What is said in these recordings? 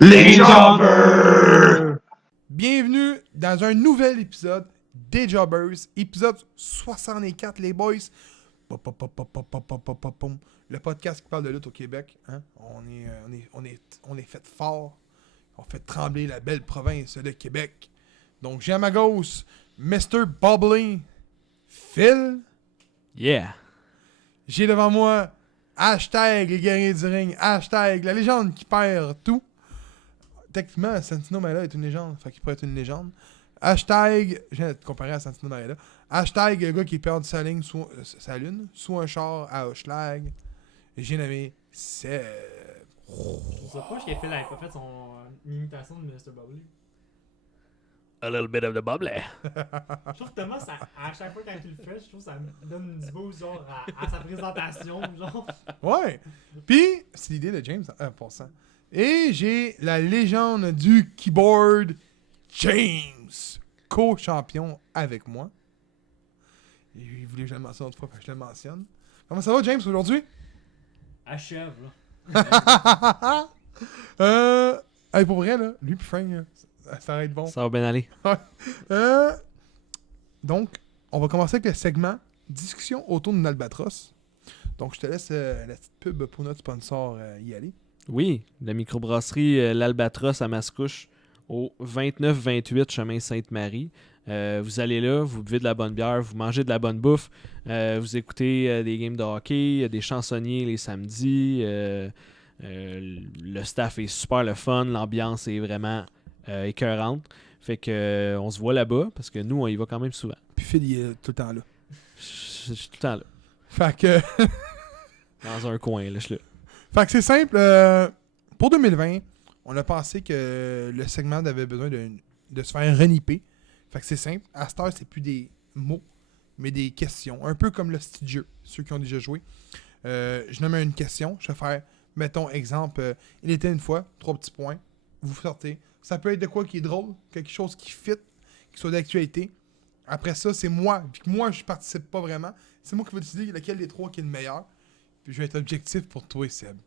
Les Jobbers! Bienvenue dans un nouvel épisode des Jobbers, épisode 64, les boys. Le podcast qui parle de lutte au Québec. Hein? On est fait fort. On fait trembler la belle province de Québec. Donc, j'ai à ma gauche Mr. Bubbly, Phil. Yeah! J'ai devant moi hashtag les guerriers du ring, hashtag la légende qui perd tout. Techniquement, Santino Marella est une légende, fait qu'il pourrait être une légende. Hashtag, je viens de te comparer à Santino Marella. Hashtag le gars qui perd sa ligne sa lune, sous un char à Hochelag. J'ai nommé Seb. Je sais pas, Phil avait pas fait son imitation de Mr. Bubbly. A little bit of the bubble. Je trouve que Thomas, à chaque fois quand il le fait, je trouve que ça me donne du boost genre, à sa présentation. Genre. Ouais. Puis, c'est l'idée de James, pour ça. Et j'ai la légende du keyboard, James, co-champion avec moi. Il voulait que je le mentionne autrefois, fait que je le mentionne. Comment ça va, James, aujourd'hui? Achève, là. Hey, pour vrai, là, lui pis Frank, là, ça va être bon. Ça va bien aller. Donc, on va commencer avec le segment discussion autour d'une albatros. Donc, je te laisse la petite pub pour notre sponsor y aller. Oui, la microbrasserie L'Albatros à Mascouche au 29-28 chemin Sainte-Marie. Vous allez là, vous buvez de la bonne bière, vous mangez de la bonne bouffe, vous écoutez des games de hockey, des chansonniers les samedis. Le staff est super le fun, l'ambiance est vraiment écœurante. Fait que on se voit là-bas parce que nous, on y va quand même souvent. Puis Phil, il est tout le temps là. Je suis tout le temps là. Fait que... Dans un coin, là, je suis là. Fait que c'est simple. Pour 2020, on a pensé que le segment avait besoin de se faire reniper. Fait que c'est simple. À cette heure, c'est plus des mots, mais des questions. Un peu comme le style jeu, ceux qui ont déjà joué. Je nomme une question. Je vais faire, mettons, exemple, il était une fois, 3 petits points. Vous sortez. Ça peut être de quoi qui est drôle, quelque chose qui fit, qui soit d'actualité. Après ça, c'est moi. Puis que moi, je participe pas vraiment. C'est moi qui vais décider lequel des 3 qui est le meilleur. Puis je vais être objectif pour toi, Seb.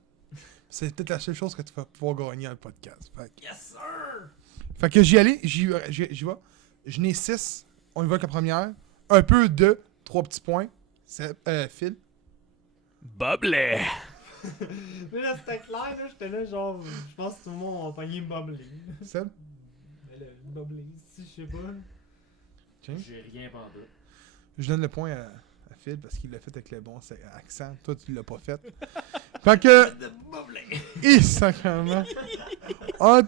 C'est peut-être la seule chose que tu vas pouvoir gagner dans le podcast. Yes, sir! Fait que j'y vais. Je n'ai 6. On y va avec la première. Un peu de 3 petits points. Seb, Phil. Bubble! Mais là, c'était clair, là. J'étais là, genre, je pense que tout le monde a pogné Bubbly. Seb. Mais le Bubbly, si je sais pas. James. J'ai rien vendu. Je donne le point à Phil parce qu'il l'a fait avec le bon accent. Toi, tu l'as pas fait. Fait que... Et sacrément. Oh,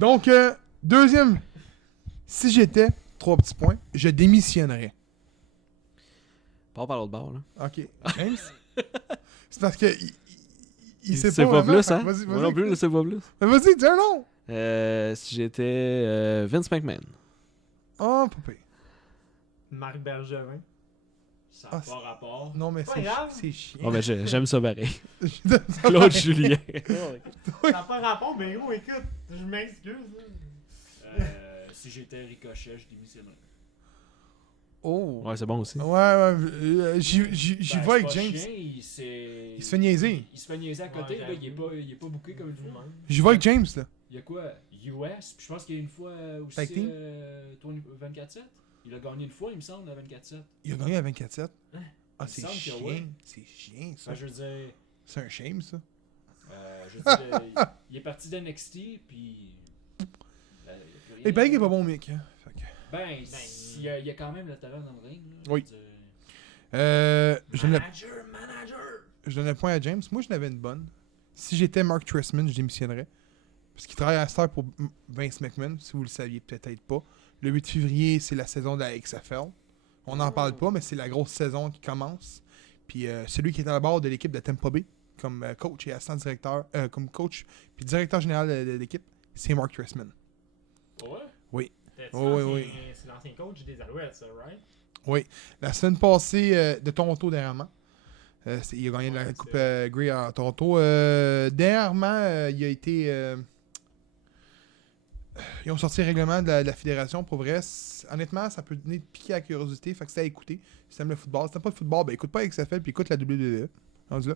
donc, deuxième. Si j'étais 3 petits points, je démissionnerais. Pas par l'autre bord, là. OK. James? C'est parce que... Il sait C'est pas pas vraiment. plus, hein? Vas-y, Moi non plus, je sais pas plus. Vas-y, dis un nom. Si j'étais Vince McMahon. Oh, poupée. Marc Bergevin. Ça n'a pas rapport. Non, mais Pas grave. c'est chiant. Oh, ben j'aime ça pareil. Je donne ça Claude pareil. Julien. Ça n'a pas rapport, mais gros, écoute, je m'excuse. Si j'étais Ricochet, je démissionnerais. Oh. Ouais, c'est bon aussi. Ouais, j'y Ben, vais c'est avec pas James. chien, il Il se fait niaiser. Il se fait niaiser à côté, Ouais, là, il est pas booké comme tout le monde. J'y vais avec James, là. Il y a quoi US, puis je pense qu'il y a une fois aussi Tag team? 24-7. Il a gagné une fois, il me semble, à 24-7. Il a gagné à 24-7. Hein? Ah, Il c'est me semble que chien. ouais. C'est chien, ça. Enfin, je veux dire, C'est un shame, ça. il est parti d'NXT, puis. Ben, il y a plus rien. Et ben, il est pas bon, mec. Hein. Fait que... Ben, il y a quand même le talent dans le ring. Là, Oui. je veux dire. Manager! Je donne un point à James. Moi, je n'avais une bonne. Si j'étais Mark Trestman, je démissionnerais. Parce qu'il travaille à Star pour Vince McMahon, si vous le saviez peut-être pas. Le 8 février, c'est la saison de la XFL. On n'en parle pas, mais c'est la grosse saison qui commence. Puis celui qui est à la barre de l'équipe de Tampa Bay, comme coach et assistant directeur, comme coach puis directeur général de l'équipe, c'est Mark Trestman. Ouais? Oui. C'est l'ancien coach des Alouettes, ça, right? Oui. La semaine passée, de Toronto dernièrement. Il a gagné la Coupe Grey à Toronto. Dernièrement, il a été... ils ont sorti le règlement de la fédération. Pour vrai, honnêtement, ça peut donner de piquer à la curiosité. Fait que c'est à écouter. Si t'aimes le football. Si t'aimes pas le football, ben écoute pas XFL puis écoute la WWE. Rendu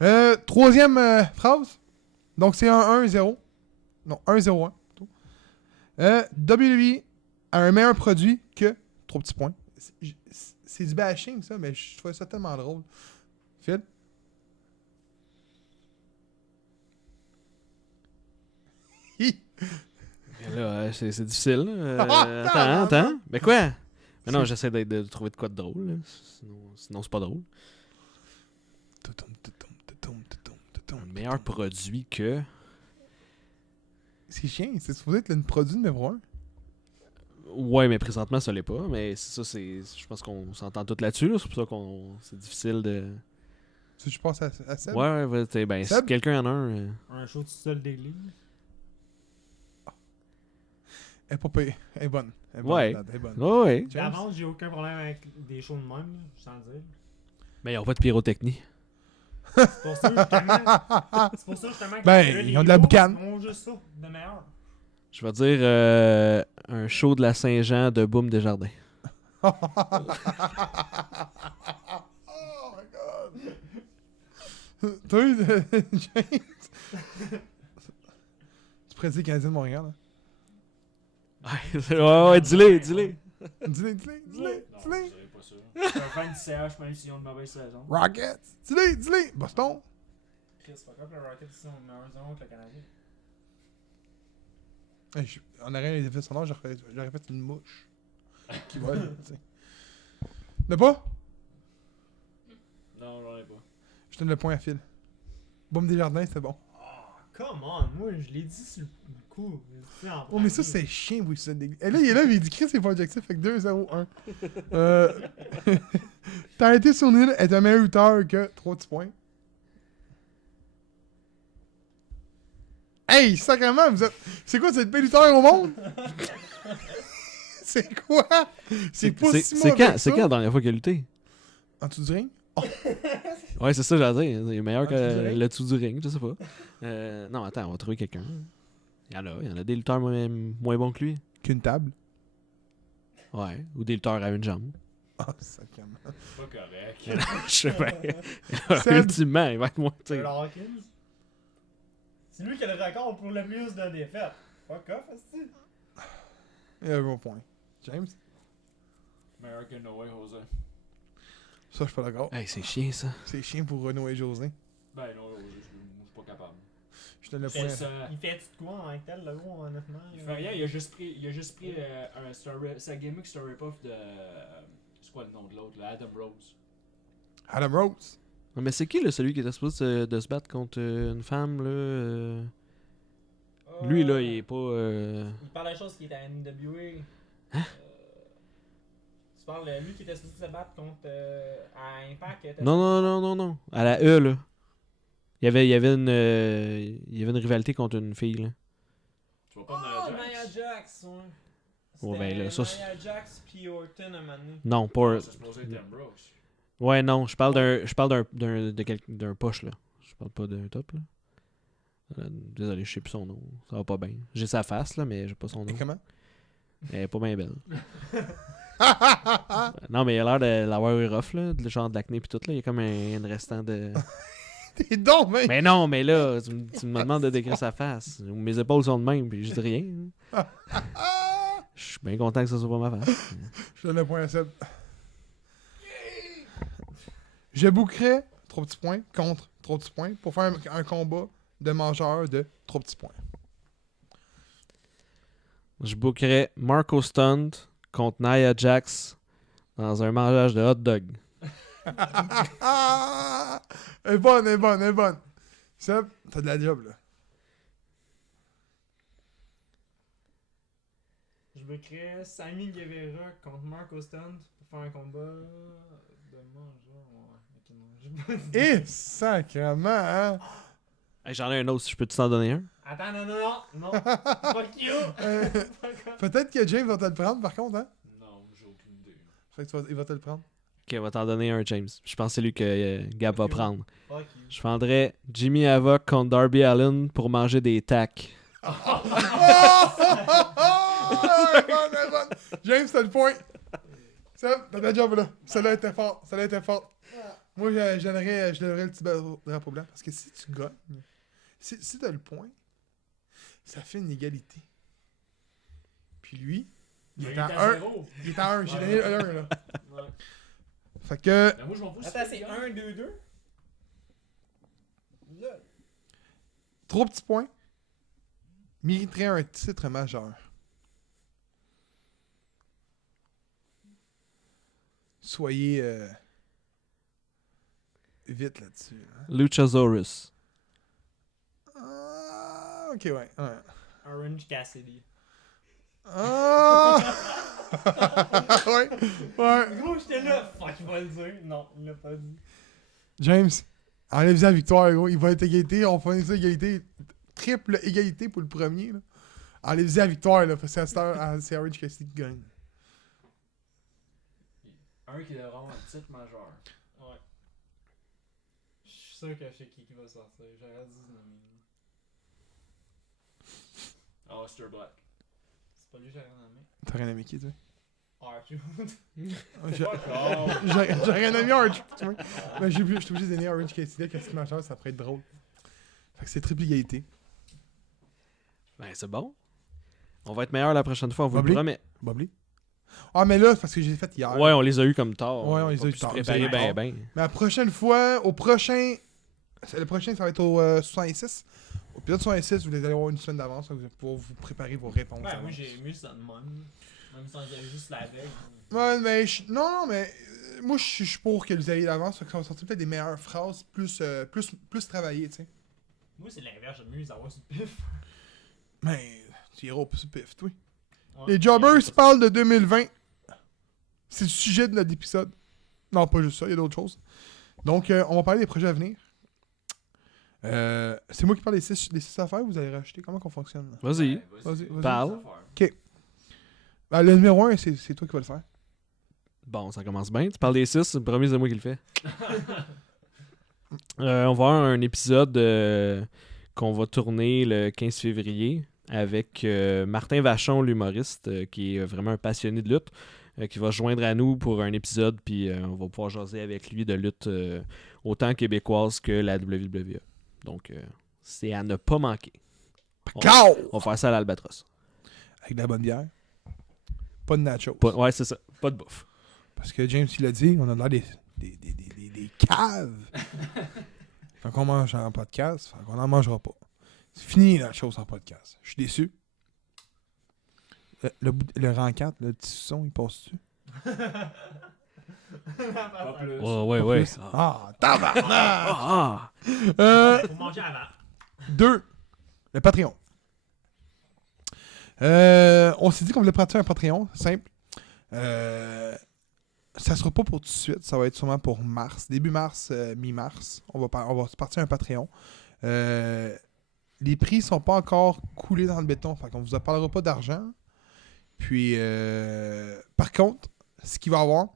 là. Troisième phrase. Donc, c'est un 1-0. Non, 1-0-1. plutôt. WWE a un meilleur produit que 3 petits points. C'est du bashing, ça, mais je trouvais ça tellement drôle. Phil? Hi! Mais là, c'est difficile. Là. Ah, Attends. Mais quoi? Mais non, j'essaie de trouver de quoi de drôle. Là. Sinon c'est pas drôle. Un meilleur produit que... C'est chiant, c'est supposé être le produit numéro 1. Ouais, mais présentement, ça l'est pas. Mais ça, je pense qu'on s'entend tous là-dessus. Là. C'est pour ça qu'on c'est difficile de... Si je passe à Seb. Ouais, ben, si Seb? quelqu'un en a un... Un show tout seul d'église. Elle est pas payée. Elle est bonne. Elle est bonne, Ouais. Dad, elle est bonne. Ouais. James? D'avance, j'ai aucun problème avec des shows de même, sans le dire. Mais ils ont pas de pyrotechnie. C'est pour ça, justement, que Ben, les ils ont de la gars boucane. ont juste ça, de meilleur. Je vais dire un show de la Saint-Jean de Boom Desjardins. Oh my god. Toi, James. Tu prédis le Canadien de Montréal, hein? Ouais, dis-le. Dis-le. Non, je dirais pas ça. Je suis un fan du CH, même s'ils ont une mauvaise saison. Rockets. Dis-le. Boston. Chris, fuck up, le Rocket, ils ont une meilleure saison que le Canadien. Hey, on aurait fait son nom, j'aurais fait une mouche. Qui vole, tu sais. Ne pas? Non, j'en ai pas. Je donne le point à Phil. Boum Desjardins, c'était bon. Come on, moi, je l'ai dit sur le coup. Oh, mais ça, c'est chiant, vous, ça. Et là, il est là, mais il dit Chris, c'est pas objectif, fait que 2-0-1. T'as arrêté sur nul est un meilleur lutteur que 3 petits points. Hey, sacrément, vous êtes. C'est quoi, vous êtes le pire lutteur au monde? C'est quoi? C'est pas si mauvais que C'est ça. quand la dernière fois qu'il a lutté? En dessous du ring? Ouais, c'est ça, j'allais dire. Il est meilleur En dessous du que ring? le dessous du ring, je sais pas. Non, attends, on va trouver quelqu'un. Il y en a des lutteurs moins bons que lui. Qu'une table. Ouais, ou des lutteurs à une jambe. Ah, sacrément. C'est pas correct. Je sais pas. Seb. Ultimement, il va être moins. tu sais. Taylor Hawkins. C'est lui qui a le record pour le plus de défaites. Fuck off, est-ce Il y a un bon point. James? Meilleur que Noé Jose. Ça, je suis pas d'accord. Hey, c'est chiant ça. C'est chiant pour Renaud et José. Ben, non, Jose, je suis pas capable. Je donne le point. C'est ça. Il fait tout quoi en tant que tel, le gros, honnêtement? Il fait rien, il a juste pris sa gimmick, c'est un rip-off de. C'est quoi le nom de l'autre, là? Adam Rose. Adam Rose. Non, mais c'est qui, là, celui qui était supposé de se battre contre une femme, là? Lui, là, il est pas... Il parle de choses qui étaient à NWA. Tu parles de lui qui était supposé se battre contre. À Impact. Non. À la E, là. Il y avait une rivalité contre une fille, là. Tu vois pas Ah, Nia Nia Jax? Jax, ouais. Ouais, ben là, ça, Nia Jax puis Orton à un moment donné. Non, pas... C'est supposé être Ambrose. Ouais, non, je parle d'un poche, là. Je parle pas d'un top, là. Désolé, je sais plus son nom. Ça va pas bien. J'ai sa face, là, mais j'ai pas son nom. Et comment? Elle est pas bien belle. Non, mais il a l'air de l'avoir eu rough, là. Le genre d'acné pis tout, là. Il y a comme un restant de... T'es donc, mec! Mais non, mais là, tu me demandes de décrire sa face. Mes épaules sont de même, puis je dis rien. Je suis bien content que ça soit pas ma face. Je donne le point à Seb. Je bookerais 3 petits points contre 3 petits points pour faire un combat de mangeur de 3 petits points. Je bookerais Marco Stunt contre Nia Jax dans un mangeage de hot dog. Elle est bonne. Seb, t'as de la job, là. Je veux créer Sammy Guevara contre Marco Stunt pour faire un combat de mangeur. Ouais, ok, non, j'ai pas dit. Et sacrément, hein? Hey, j'en ai un autre, si je peux t'en donner un. Attends, non. Fuck you. Fuck off. Peut-être que James va te le prendre, par contre, hein? Non, j'ai aucune idée. Fait que il va te le prendre. Ok, on va t'en donner un, James. Je pense que c'est lui que Gab va prendre. Fuck you. Je prendrais Jimmy Havoc contre Darby Allin pour manger des tacs. Elle est bonne. James, t'as le point. Seb, t'as de la job, là. Celle-là était forte. Moi, je donnerais le petit drapeau blanc. Parce que si tu gagnes, Si t'as le point, ça fait une égalité. Puis lui, il est à 1. 0. Il est à 1. J'ai Ouais. donné le 1, là. Ouais. Fait que, Ben, moi, je m'en fous. Attends, c'est 1, 2, 2. Là. 3 petits points mériterait un titre majeur. Soyez vite là-dessus. Hein. Luchasaurus. Ah, ok, ouais. Orange Cassidy. Ah! ouais. Gros, j'étais là. Fuck, il va le dire. Non, il l'a pas dit. James, enlève-y la victoire, gros. Il va être égalité. On fait ça égalité. Triple égalité pour le premier. Là. Enlève-y la victoire, là. Parce que c'est Orange Cassidy qui gagne. Un qui a vraiment un titre majeur. Ouais. Je suis sûr que je sais qui va sortir. J'aurais dû le nommer. Aleister Black. C'est pas lui que j'aurais nommé. T'as rien aimé qui, tu sais? R-Truth. J'ai rien aimé Orange. Tu vois. Mais je suis obligé de donner Orange Cassidy. Qu'est-ce qui majeur, ça pourrait être drôle. Fait que c'est triple égalité. Ben, c'est bon. On va être meilleur la prochaine fois, on vous Bobby? le promet. Bobby? Ah, mais là, c'est parce que j'ai fait hier. Ouais, on les a eu comme tard. Ouais, on les a pas eu pu se tard. préparer Vous avez ben. Mais la prochaine fois, le prochain, ça va être au 66. Au épisode 66, vous allez avoir une semaine d'avance, vous allez pouvoir vous préparer vos réponses. Ouais, moi d'avance. j'ai aimé ça de même. Même sans dire juste la veille. Ouais, mais non, mais moi je suis pour que vous ayez d'avance, ça va sortir peut-être des meilleures phrases, plus travaillées, tu sais. Moi c'est l'inverse, j'aime mieux les avoir sur le pif. Mais tu iras au plus pif, toi. Ouais. Les Jobbers parlent de 2020. C'est le sujet de notre épisode. Non, pas juste ça, il y a d'autres choses. Donc, on va parler des projets à venir. C'est moi qui parle des 6 affaires, vous allez rajouter. Comment qu'on fonctionne? Là? Vas-y. Vas-y. Parle. Ben, le numéro 1, c'est toi qui vas le faire. Bon, ça commence bien. Tu parles des 6, le premier, c'est moi qui le fais. On va avoir un épisode qu'on va tourner le 15 février avec Martin Vachon, l'humoriste, qui est vraiment un passionné de lutte, qui va se joindre à nous pour un épisode, puis on va pouvoir jaser avec lui de lutte autant québécoise que la WWE. Donc, c'est à ne pas manquer. On va faire ça à l'Albatros. Avec de la bonne bière. Pas de nachos. Ouais, c'est ça. Pas de bouffe. Parce que James, il a dit, on a l'air des caves. Fait qu'on mange en podcast, fait qu'on n'en mangera pas. C'est fini la chose en podcast. Je suis déçu. Le rang 4, le petit son, il passe-tu? Pas plus. Ouais. Ah, tabarnak! Ah! Faut manger avant. 2. Le Patreon. On s'est dit qu'on voulait pratiquer un Patreon, c'est simple. Ça sera pas pour tout de suite, ça va être sûrement pour mars, début mars, mi-mars. On va se partir un Patreon. Les prix sont pas encore coulés dans le béton, fait qu'on vous en parlera pas d'argent. Puis, par contre, ce qu'il va y avoir,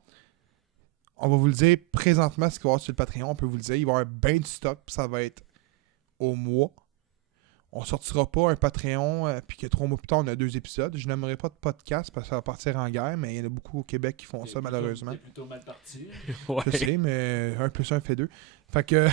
on va vous le dire présentement, ce qu'il va y avoir sur le Patreon, on peut vous le dire, il va y avoir bien du stock, puis ça va être au mois. On sortira pas un Patreon, puis que 3 mois plus tard, on a 2 épisodes. Je n'aimerais pas de podcast parce que ça va partir en guerre, mais il y en a beaucoup au Québec qui font ça, malheureusement. C'est plutôt mal parti. Ouais. Je sais, mais 1 plus 1 fait 2. Fait que.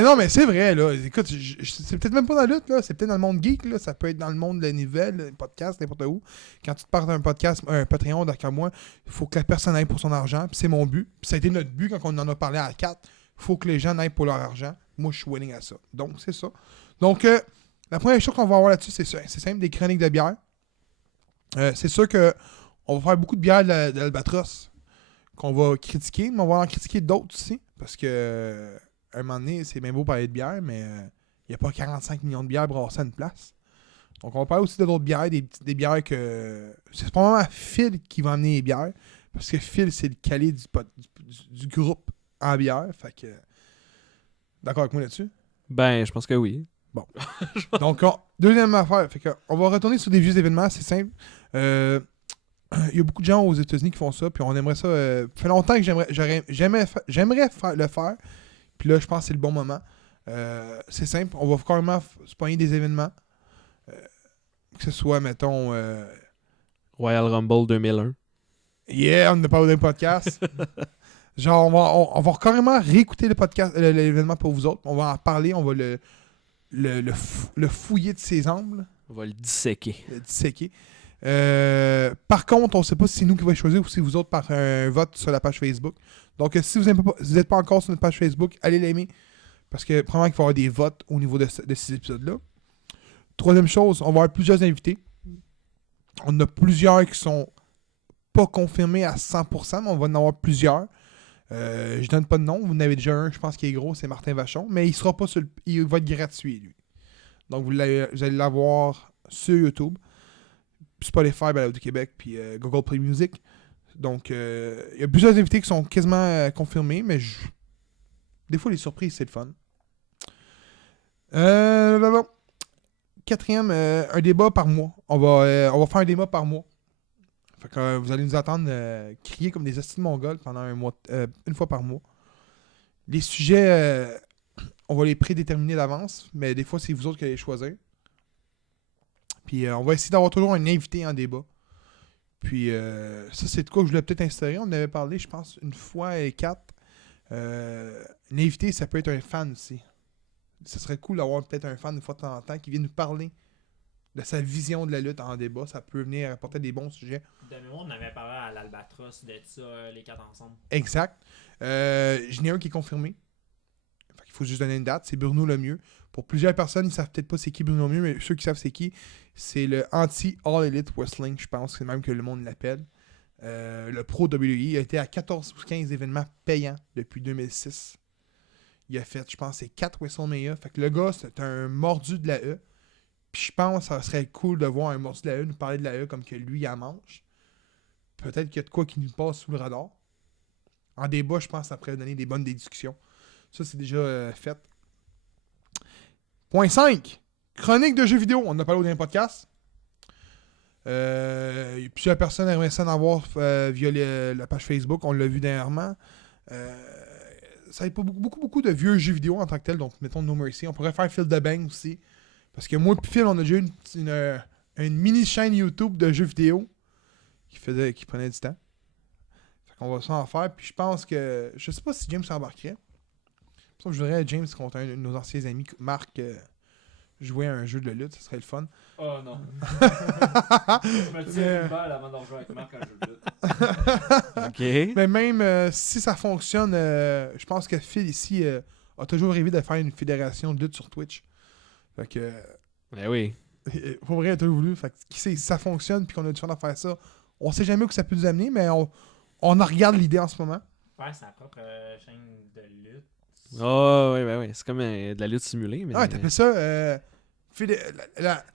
Non, mais c'est vrai, là. Écoute, c'est peut-être même pas dans la lutte, là. C'est peut-être dans le monde geek, là. Ça peut être dans le monde de la nouvelle, le podcast, n'importe où. Quand tu te parles d'un podcast, un Patreon, d'accord, moi, il faut que la personne aille pour son argent. Puis c'est mon but. Puis ça a été notre but quand on en a parlé à 4. Il faut que les gens aillent pour leur argent. Moi, je suis willing à ça. Donc, c'est ça. Donc, la première chose qu'on va avoir là-dessus, c'est simple, des chroniques de bière. C'est sûr que on va faire beaucoup de bière de l'Albatros qu'on va critiquer, mais on va en critiquer d'autres aussi. Parce que à un moment donné, c'est bien beau parler de bière, mais il n'y a pas 45 millions de bières brassées à une place. Donc, on va parler aussi d'autres bières, des bières que... C'est probablement Phil qui va amener les bières. Parce que Phil, c'est le calé du groupe en bière. Fait que... D'accord avec moi là-dessus? Ben, je pense que oui. Bon. Donc, deuxième affaire. Fait que, on va retourner sur des vieux événements, c'est simple. Il y a beaucoup de gens aux États-Unis qui font ça, puis on aimerait ça. Ça fait longtemps que j'aimerais le faire. Puis là, je pense que c'est le bon moment. C'est simple. On va carrément se pogner des événements. Que ce soit, mettons. Royal Rumble 2001. Yeah, on a parlé d'un podcast. Genre, on va carrément réécouter le podcast, l'événement pour vous autres. On va en parler, on va le fouiller de ses angles, On va le disséquer. le disséquer. Par contre, on ne sait pas si c'est nous qui va choisir ou si vous autres par un vote sur la page Facebook. Donc, si vous n'êtes pas encore sur notre page Facebook, allez l'aimer. Parce que probablement qu'il va y avoir des votes au niveau de ces épisodes-là. Troisième chose, on va avoir plusieurs invités. On a plusieurs qui sont pas confirmés à 100%, mais on va en avoir plusieurs. Je donne pas de nom, vous en avez déjà un, je pense qu'il est gros, c'est Martin Vachon, mais il sera pas il va être gratuit, lui. Donc vous allez l'avoir sur YouTube, Spotify, Balado du Québec, puis Google Play Music. Donc il y a plusieurs invités qui sont quasiment confirmés, mais des fois les surprises c'est le fun. Bon. Quatrième, un débat par mois. On va faire un débat par mois. Fait que vous allez nous attendre crier comme des hosties de mongols pendant un mois, une fois par mois. Les sujets, on va les prédéterminer d'avance, mais des fois, c'est vous autres qui allez les choisir. Puis on va essayer d'avoir toujours un invité en débat. Puis ça, c'est de quoi que je voulais peut-être instaurer. On en avait parlé, je pense, une fois et 4. L'invité, ça peut être un fan aussi. Ce serait cool d'avoir peut-être un fan une fois de temps en temps qui vient nous parler de sa vision de la lutte en débat. Ça peut venir apporter des bons sujets. De mémoire, on avait parlé à l'Albatros de ça, les 4 ensemble. Exact. J'en ai un qui est confirmé. Il faut juste donner une date. C'est Bruno Lemieux. Pour plusieurs personnes, ils ne savent peut-être pas c'est qui Bruno Lemieux, mais ceux qui savent c'est qui, c'est le anti-All Elite Wrestling, je pense. C'est même que le monde l'appelle. Le Pro WWE. Il a été à 14 ou 15 événements payants depuis 2006. Il a fait, je pense, c'est 4 WrestleMania. Fait que le gars, c'est un mordu de la E. Puis je pense que ça serait cool de voir un mordu de la E nous parler de la E comme que lui, il en mange. Peut-être qu'il y a de quoi qui nous passe sous le radar. En débat, je pense que ça pourrait donner des bonnes discussions. Ça, c'est déjà fait. Point 5. Chronique de jeux vidéo. On en a parlé au dernier podcast. Il y a plusieurs personnes aimeraient ça en avoir via la page Facebook. On l'a vu dernièrement. Ça n'a pas beaucoup de vieux jeux vidéo en tant que tel. Donc, mettons No Mercy. On pourrait faire Phil the Bang aussi. Parce que moi et Phil, on a déjà une mini chaîne YouTube de jeux vidéo qui prenait du temps. Fait qu'on va s'en faire. Puis je pense que... Je sais pas si James s'embarquerait. Je voudrais James contre un de nos anciens amis, Marc, jouer à un jeu de lutte. Ce serait le fun. Oh non. Je me tire une balle avant d'en jouer avec Marc à un jeu de lutte. OK. Mais même si ça fonctionne, je pense que Phil ici a toujours rêvé de faire une fédération de lutte sur Twitch. Fait que... Ben oui. Pour vrai, il a toujours voulu. Fait que qui sait, si ça fonctionne puis qu'on a du fun à faire ça, on sait jamais où ça peut nous amener, mais on en regarde l'idée en ce moment. Faire sa propre chaîne de lutte. Oh, oui, ben oui. C'est comme de la lutte simulée. Mais Ouais, t'appelles ça... Tu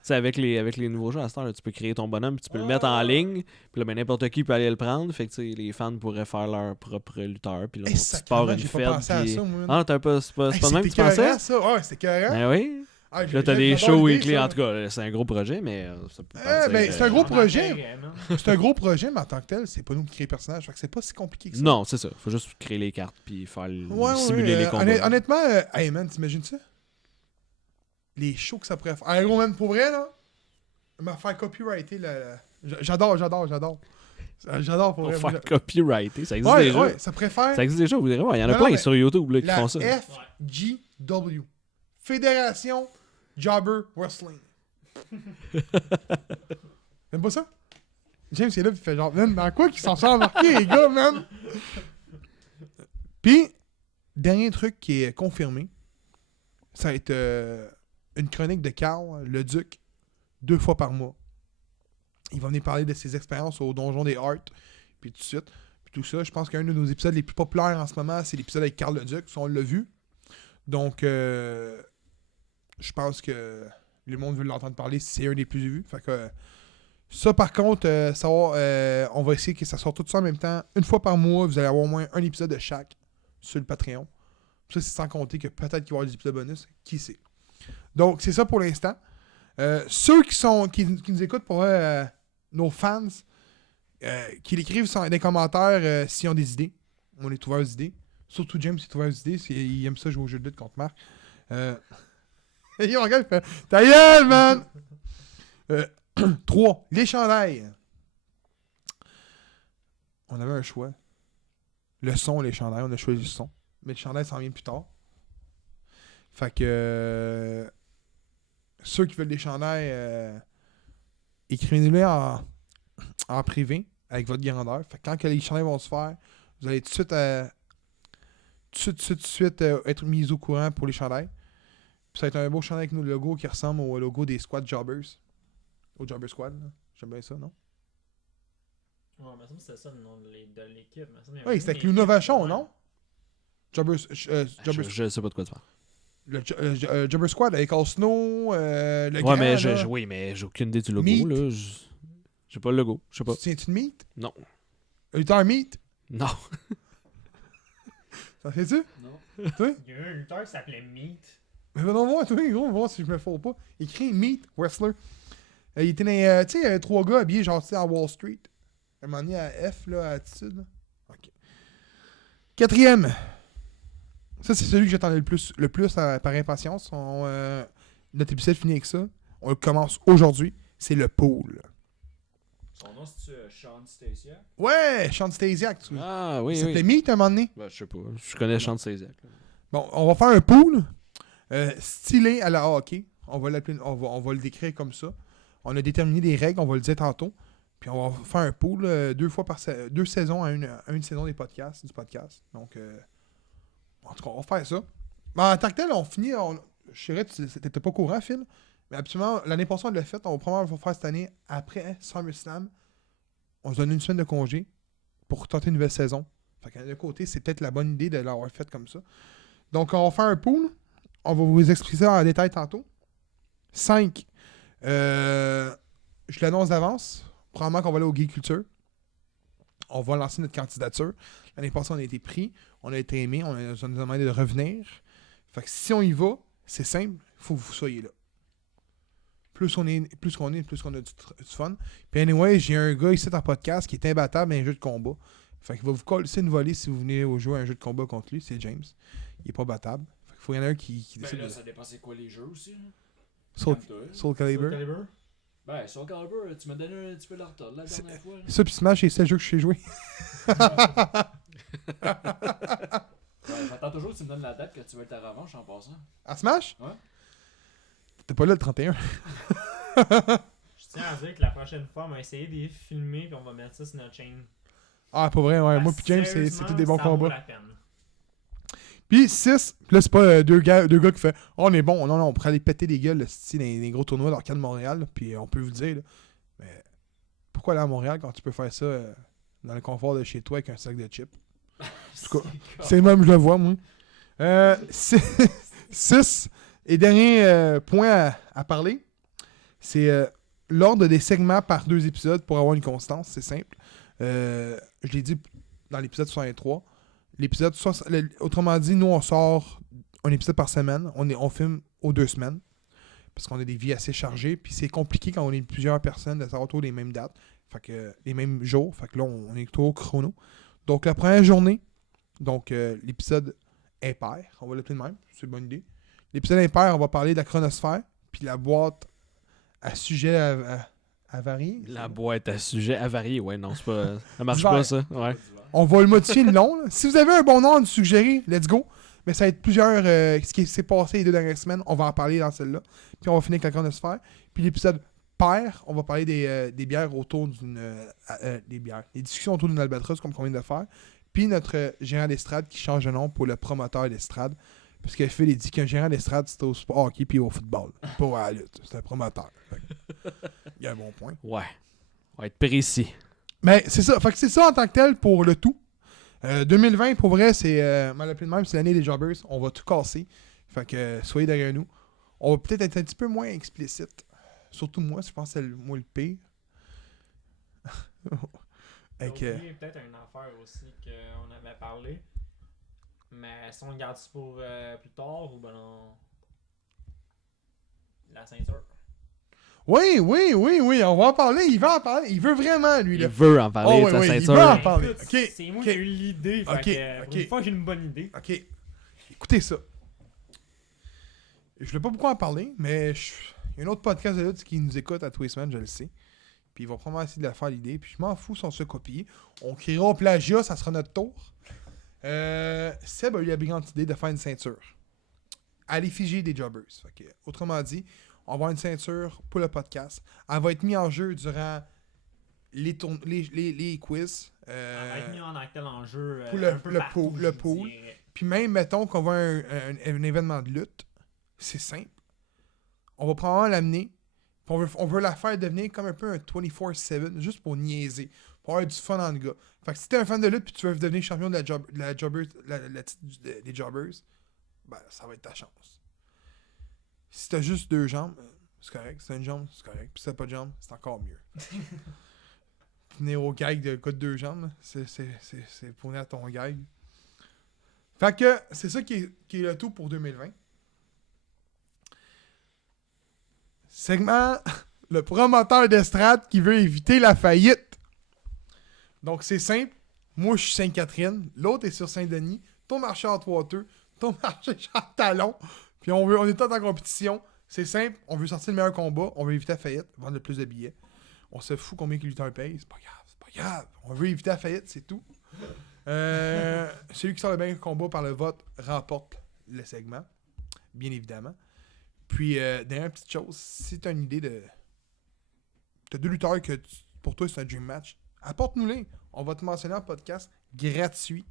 sais, avec les nouveaux jeux à cette heure, tu peux créer ton bonhomme puis tu peux le mettre en ligne. Puis là, ben, n'importe qui peut aller le prendre. Fait que tu sais, les fans pourraient faire leur propre lutteur. Puis là, Hey, tu pars une j'ai fête. pas pensé à Puis... ça, moi. Ah, c'est pas Hey, de même que tu c'était pensais? écœurant, ça. Ouais, c'était écœurant. Ben oui. Ah, Puis là, t'as des shows weekly. En tout cas, là, c'est un gros projet, mais ça peut partir, ben, c'est un gros projet. Vraiment. C'est un gros projet, mais en tant que tel, c'est pas nous qui créons les personnages. Fait que c'est pas si compliqué que ça. Non, c'est ça. Faut juste créer les cartes puis faire simuler les combats. Honnêtement, hey man, t'imagines ça? Les shows que ça pourrait faire. Ah, gros man, pour vrai, là, me faire copyrighter, j'adore. J'adore pour Pour vrai. faire copyrighter, ça existe Ouais, déjà. ouais, ça pourrait faire Ça existe déjà, vous direz. Il y en a Non, plein mais sur YouTube là, qui la font ça. FGW. Fédération Jobber Wrestling. T'aimes pas ça? James est là, puis il fait genre, man, dans quoi qu'ils s'en sont embarqués, les gars, man? Puis, dernier truc qui est confirmé, ça va être une chronique de Carl, le Duc, 2 fois par mois. Il va venir parler de ses expériences au Donjon des Arts, puis tout de suite. Puis tout ça, je pense qu'un de nos épisodes les plus populaires en ce moment, c'est l'épisode avec Carl le Duc, si on l'a vu. Donc, je pense que le monde veut l'entendre parler, c'est un des plus vus. Fait que ça, par contre, on va essayer que ça sorte tout ça en même temps. Une fois par mois, vous allez avoir au moins un épisode de chaque sur le Patreon. Ça, c'est sans compter que peut-être qu'il va y avoir des épisodes bonus. Qui sait? Donc, c'est ça pour l'instant. Ceux qui nous écoutent pour nos fans, qui l'écrivent dans les commentaires s'ils ont des idées. On est ouvert aux idées. Surtout James est ouvert aux idées. Il aime ça jouer au jeu de lutte contre Marc. Il regarde, il fait ta gueule, man! 3. Les chandails. On avait un choix. le son, les chandails. On a choisi le son. Mais le chandail s'en vient plus tard. Fait que ceux qui veulent des chandails, écrivez-les en privé avec votre grandeur. Fait que quand que les chandails vont se faire, vous allez tout de suite être mis au courant pour les chandails. Puis ça va être un beau chandail avec nos logos qui ressemble au logo des Squad Jobbers. Au Jobber Squad. Là. J'aime bien ça, non? Ouais, mais ça me semble que c'était ça le nom de l'équipe. Oui, c'était avec l'innovation, non? Jobbers, Jobbers, Je sais pas de quoi tu parles. le Jobber Squad avec All Snow, le Ouais, grand, mais là. oui, mais j'ai aucune idée du logo. Meat. Là. J'ai pas le logo. Je sais pas. Tiens-tu de Meat? Non. Le lutteur Meat? Non. Ça fait-tu? Non. Toi? Il y a eu un lutteur qui s'appelait Meat. Mais venons voir, toi, gros, voir si je me fous pas. Il écrit Meat Wrestler. Il était dans, tu sais, 3 gars habillés genre, tu sais, à Wall Street. Un moment donné à F, là, à Attitude. Là. OK. 4e. Ça, c'est celui que j'attendais le plus par impatience. Notre épisode finit avec ça. On le commence aujourd'hui. C'est le pool. Son nom, c'est Sean Stasiak? Ouais, Sean Stasiak. Tu Ah, oui, Ça oui. s'appelait Meat un moment donné. Ben, je sais pas. Je connais Chant Saisiac. Bon, on va faire un pool stylé à la hockey. On va le décrire comme ça. On a déterminé des règles, on va le dire tantôt. Puis on va faire un pool 2 saisons à une saison du podcast. Donc, en tout cas, on va faire ça. Mais en tant que tel, on finit. Je dirais que tu n'étais pas au courant, Phil. Mais absolument, l'année passée, on l'a fait. On va probablement le faire cette année après SummerSlam. On se donne une semaine de congé pour tenter une nouvelle saison. Fait qu'à d'un côté, c'est peut-être la bonne idée de l'avoir fait comme ça. Donc, on va faire un pool. On va vous expliquer ça en détail tantôt. 5. Je l'annonce d'avance. Probablement qu'on va aller au Geek Culture. On va lancer notre candidature. L'année passée, on a été pris. On a été aimé. On nous a demandé de revenir. Fait que si on y va, c'est simple. Il faut que vous soyez là. Plus qu'on a du fun. Puis anyway, j'ai un gars ici en podcast qui est imbattable dans un jeu de combat. Fait qu'il va vous coller une volée si vous venez jouer à un jeu de combat contre lui. C'est James. Il est pas battable. Fait qu'il faut y en a un qui Ben décide là, de... ça dépend c'est quoi les jeux aussi. Là. Soul Calme-toi. Soul Calibur. Calibur. Ben, Soul Calibur, tu m'as donné un petit peu de retard la dernière fois. Là. Ça, puis Smash, c'est le jeu que je sais jouer. Ouais, j'attends toujours que tu me donnes la date que tu veux ta revanche en passant. À Smash? Ouais. T'es pas là le 31. Je tiens à dire que la prochaine fois, on va essayer de les filmer et on va mettre ça sur notre chaîne. Ah, pas vrai, ouais. Moi Parce puis James, que sérieusement, c'était des bons ça vaut combats. la peine. Puis 6, là, c'est pas deux gars qui font oh, on est bon. Non, on pourrait aller péter des gueules là, dans les gros tournois d'Arcade Montréal. Là, puis on peut vous le dire. Là, mais pourquoi aller à Montréal quand tu peux faire ça dans le confort de chez toi avec un sac de chips? En tout cas, c'est même, je le vois, moi. 6 et dernier point à parler, c'est l'ordre des segments par 2 épisodes pour avoir une constance. C'est simple. Je l'ai dit dans l'épisode 63. Autrement dit, nous, on sort un épisode par semaine. On filme aux 2 semaines. Parce qu'on a des vies assez chargées. Puis c'est compliqué quand on est plusieurs personnes de savoir tous les mêmes dates. Fait que les mêmes jours. Fait que là, on est tout au chrono. Donc, la première journée, l'épisode impair, on va l'appeler de même. C'est une bonne idée. L'épisode impair, on va parler de la chronosphère. Puis la boîte à sujet à varier. La boîte à sujet avarié, ouais, non, c'est pas. Ça marche Divers. pas, ça. Ouais. On va le modifier le nom. Là. Si vous avez un bon nom à nous suggérer, let's go. Mais ça va être plusieurs. Ce qui s'est passé les 2 dernières semaines, on va en parler dans celle-là. Puis on va finir avec la chronosphère. Puis l'épisode pair, on va parler des bières autour d'une. Des bières. Les discussions autour d'une albatros, comme on vient de faire. Puis notre gérant d'estrade qui change de nom pour le promoteur d'estrade. Parce que Phil, il dit qu'un gérant d'estrade, c'est au sport hockey puis au football. Pas à la lutte. C'est un promoteur. Il y a un bon point. Ouais. On va être précis. Mais c'est ça. Fait que c'est ça en tant que tel pour le tout. 2020, pour vrai, c'est mal appelé de même, c'est l'année des Jobbers. On va tout casser. Fait que soyez derrière nous. On va peut-être être un petit peu moins explicite. Surtout moi, je pense que c'est moi le pire. Avec, J'ai oublié peut-être une affaire aussi qu'on avait parlé. Mais si on le garde pour plus tard ou ben non. La ceinture. Oui, on va en parler. Il va en parler. Il veut vraiment, lui. Il Là. veut en parler Oh, de sa oui, il ceinture. veut en Ben, parler. écoute, Ok, c'est moi ok. qui ai eu l'idée. Ok, Fait que, ok. une fois que j'ai une bonne idée. OK. Écoutez ça. Je ne voulais pas beaucoup en parler, mais il y a un autre podcast de lutte qui nous écoute à tous les semaines, je le sais. Puis ils vont probablement essayer de la faire l'idée. Puis je m'en fous si on se copie. On criera au plagiat, ça sera notre tour. Seb a eu la brillante idée de faire une ceinture à l'effigie des Jobbers. Fait que, autrement dit, on va avoir une ceinture pour le podcast. Elle va être mise en jeu durant les quiz. Elle va être mis en actel en jeu. pour un peu le partout, pool, je le pool. dirais. Puis même, mettons qu'on va à un événement de lutte, c'est simple. On va probablement l'amener. Puis on veut la faire devenir comme un peu un 24/7, juste pour niaiser. Pour avoir du fun en le gars. Fait que si t'es un fan de lutte puis tu veux devenir champion de la Jobbers, des Jobbers, ben ça va être ta chance. Si t'as juste 2 jambes, c'est correct. Si t'as une jambe, c'est correct. Puis si t'as pas de jambes, c'est encore mieux. Venir au gag de gars de 2 jambes, c'est pour venir à ton gag. Fait que c'est ça qui est le tout pour 2020. Segment, le promoteur d'estrade qui veut éviter la faillite. Donc c'est simple. Moi je suis Sainte-Catherine, l'autre est sur Saint-Denis, ton marché en Trois-Deux, ton marché en Talon. Puis on est tous en compétition. C'est simple, on veut sortir le meilleur combat, on veut éviter la faillite, vendre le plus de billets. On se fout combien que les lutteurs payent, c'est pas grave. On veut éviter la faillite, c'est tout. Celui qui sort le meilleur combat par le vote remporte le segment, bien évidemment. Puis, dernière petite chose, si tu as une idée de... Tu as 2 lutteurs que pour toi c'est un dream match, apporte-nous-les. On va te mentionner en podcast gratuit.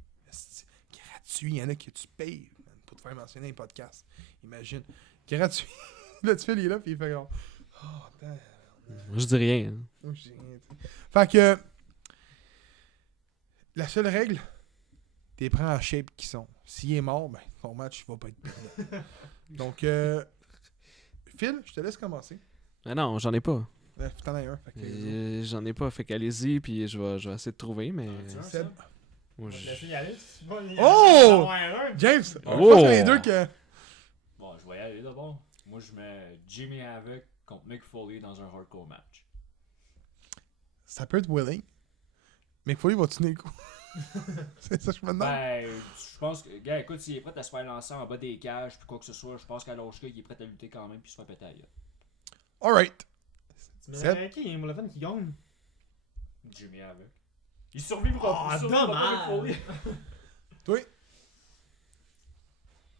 Gratuit, il y en a que tu payes pour te faire mentionner un podcast. Imagine. Gratuit. Là, tu fais les là, puis il fait genre... Oh, attends. Je dis rien. Hein. Oh, je dis rien, t'sais. Fait que... La seule règle, t'es prends en shape qu'ils sont. S'il est mort, ben, ton match va pas être perdant. Donc, Phil, je te laisse commencer. Mais non, j'en ai pas. T'en as un. Fait que, J'en ai pas, fait qu'allez-y, puis je vais essayer de trouver, mais... Tu vois, Seb. ça? Moi, Je vais je- laisser y aller, tu vas y Oh! aller. James, Oh! je pense que les deux que... Bon, je vais y aller d'abord. Moi, je mets Jimmy Havoc contre Mick Foley dans un hardcore match. Ça peut être willing. Mais Foley va tenir le coup. C'est ça que je me demande. Ben, je pense que, gars, écoute, s'il est prêt à se faire lancer en bas des cages, puis quoi que ce soit, je pense qu'à l'Oshka, il est prêt à lutter quand même, puis se faire péter la gueule. Alright. Tu Seb. mets qui? Mon qui gagne? Jimmy Havoc. Il survivra Ah, il survivra pas dommage! Mick Foley. Toi?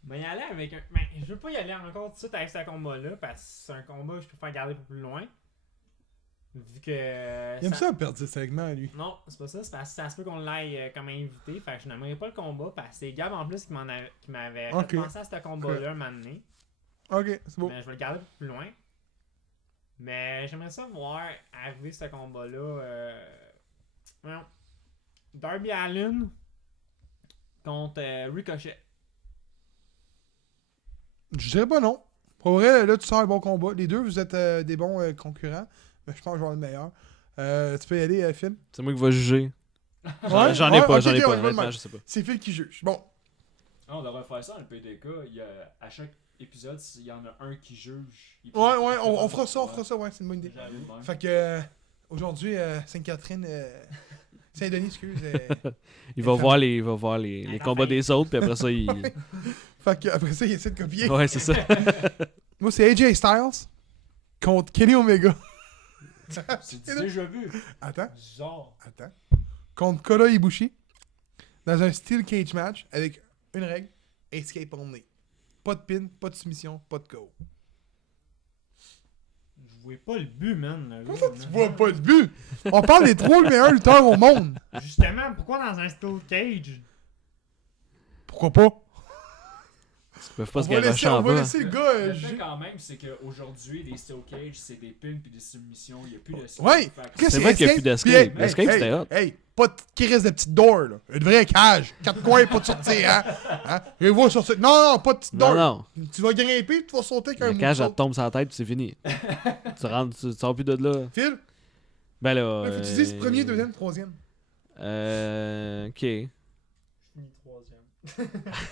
Mais y aller avec un. Mais je veux pas y aller encore tout de suite avec ce combat-là, parce que c'est un combat que je préfère garder pour plus loin. Vu que. Il aime ça perdre ce segment, lui. Non, c'est pas ça, c'est parce que ça se peut qu'on l'aille comme invité, fait que je n'aimerais pas le combat, parce que c'est Gab en plus qui m'avait Ok. fait penser à ce combat-là un moment donné. Ok, c'est beau. Mais je vais le garder pour plus loin. Mais j'aimerais ça voir arriver ce combat-là. Voyons. Darby Allin contre Ricochet. Je dirais pas non. Pour vrai, là, tu sors un bon combat. Les deux, vous êtes des bons concurrents. Mais je pense que je vais avoir le meilleur. Tu peux y aller, Phil? C'est moi qui vais juger. Ouais? J'en ai Ouais, pas, ok, j'en ai ok, pas, on y va de honnêtement, même. je sais pas. C'est Phil qui juge. Bon. On devrait faire ça dans le PDK. Il y a, à chaque épisode, s'il y en a un qui juge. il Ouais, peut- ouais, il peut on faire fera ça, ouais, c'est une bonne idée. J'arrive de même. Fait que, aujourd'hui, Sainte-Catherine, Saint-Denis, excuse. Il va Enfin. voir les Attends, combats fin. des autres, puis après ça, il... Fait que, après ça, il essaie de copier. Ouais, c'est ça. Moi, c'est AJ Styles contre Kenny Omega. C'est déjà vu. Attends. Genre. Contre Kota Ibushi dans un steel cage match avec une règle, escape only. Pas de pin, pas de soumission, pas de KO. Je voyais pas le but, man. là, Comment gars, ça, tu man. vois pas de but? On parle des 3 meilleurs lutteurs au monde. Justement, pourquoi dans un steel cage? Pourquoi pas? Ils peuvent pas se On va garocher en laisser bas. le gars. Le fait quand même, c'est qu'aujourd'hui, les steel cage, c'est des pins puis des submissions. Il n'y a plus de Ouais. Fait que- Qu'est-ce C'est vrai qu'il y a plus Puis, d'escape. hey, L'escape, hey, c'était hot. Hey, pas de crise de petite door, là. Une vraie cage. 4 coins, pas de sortir, hein? Je les vois sortir. Non, pas de petite door. Non, non. Tu vas grimper, tu vas sauter avec un La cage, elle te moonsault. tombe sur la tête, puis c'est fini. Tu sors plus de là. Phil, Ben là... là, faut que tu dises premier, deuxième, troisième. Ok. Je finis troisième.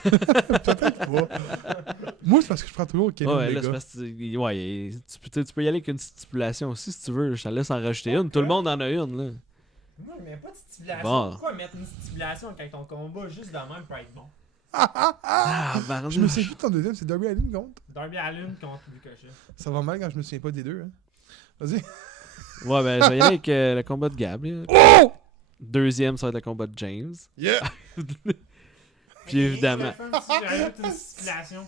Peut-être pas. Moi, c'est parce que je prends toujours Kenny Ouais, là, Omega. c'est parce que... Ouais, tu peux y aller avec une petite stipulation aussi, si tu veux. Je te laisse en rajouter une. Tout le monde en a une, là. Moi, je mets pas de stipulation. Bon. Pourquoi mettre une stipulation quand ton combat juste de même peut être bon? Ah, Je me souviens plus de ton deuxième, c'est Darby Allin contre. Darby Allin contre Ricochet. Ça va mal quand je me souviens pas des deux. Hein. Vas-y. Ouais, ben, je vais y aller avec le combat de Gab. Là. Oh! Deuxième, ça va être le combat de James. Yeah! Puis évidemment. J'ajoute une stipulation.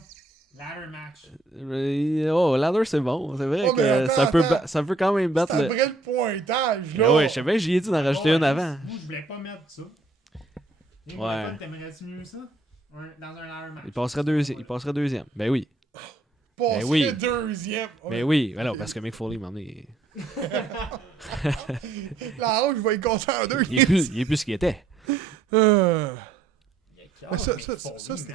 Ladder match. Oh, ladder, c'est bon. C'est vrai Oh, mais que attends, ça peut quand même C'est battre le. après le pointage, Ah là. ouais, je sais bien, j'y ai dit d'en rajouter Ouais, une avant. Moi, je voulais pas mettre ça. Et Ouais. ouais. T'aimerais-tu mieux ça? Dans un ladder match. Il passerait deuxième. Ben oui. Passerait Ben oui. deuxième. Ben oui. Alors, parce que Mick Foley m'a emmené. La roche, je vais y casser en deux. Il est plus ce qu'il était. Mais ça, c'était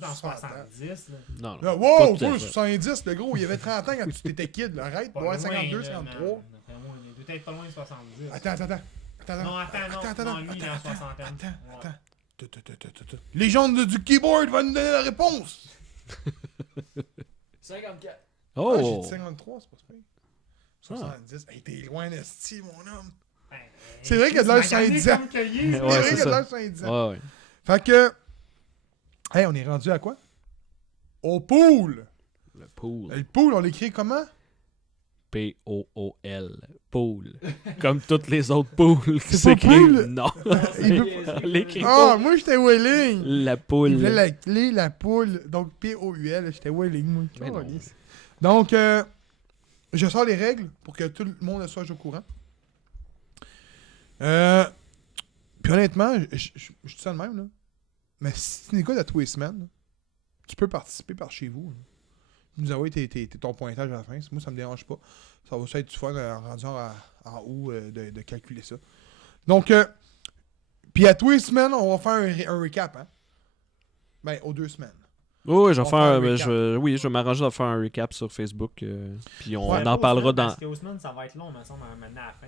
dans 70. Là. Non, non. Là, Pas wow, tout à toi, fait. 70, le gros, il avait 30 ans quand tu t'étais kid, là. Arrête, Pas ouais, loin, 52, là, 53. man. D'après moi, il doit être pas loin de 70. Attends. Non, attends, non, lui, il est en soixantaine. Attends. Légende du keyboard va nous donner la réponse. 54. Ah, j'ai Oh! dit 53, c'est pas ça. 70. Hey, t'es loin d'esti, mon homme. Ben, C'est vrai qu'il y a de l'air 70 ans. C'est C'est Ouais, vrai c'est qu'il y a de ça. l'air 70 ans. Ouais, ouais. Fait que. Hey, on est rendu à quoi? Au pool! Le pool. Le pool, on l'écrit comment? P-O-O-L. Pool. Comme toutes les autres poules qui C'est pas s'écrivent. pool? Non. Il On l'écrit Ah, pas. moi j'étais Welling! La Il poule. voulait la clé, la poule. Donc P-O-U-L, j'étais Welling, moi. Mais non. Calisse. Donc, je sors les règles pour que tout le monde soit au courant. Puis honnêtement, je dis ça de même, là. Mais si tu n'écoutes à tous les semaines, là, tu peux participer par chez vous. Là. Nous avons ton pointage à la fin. Moi, ça me dérange pas. Ça va aussi être du fun rendu en haut de calculer ça. Donc, puis à tous les semaines, on va faire un recap. Hein? Ben, aux 2 semaines. Oui, je On vais va faire un faire. recap. Je vais m'arranger à faire un recap sur Facebook. Puis on Ouais, en parlera dans. Parce qu'aux semaines, ça va être long, me semble, maintenant à la fin.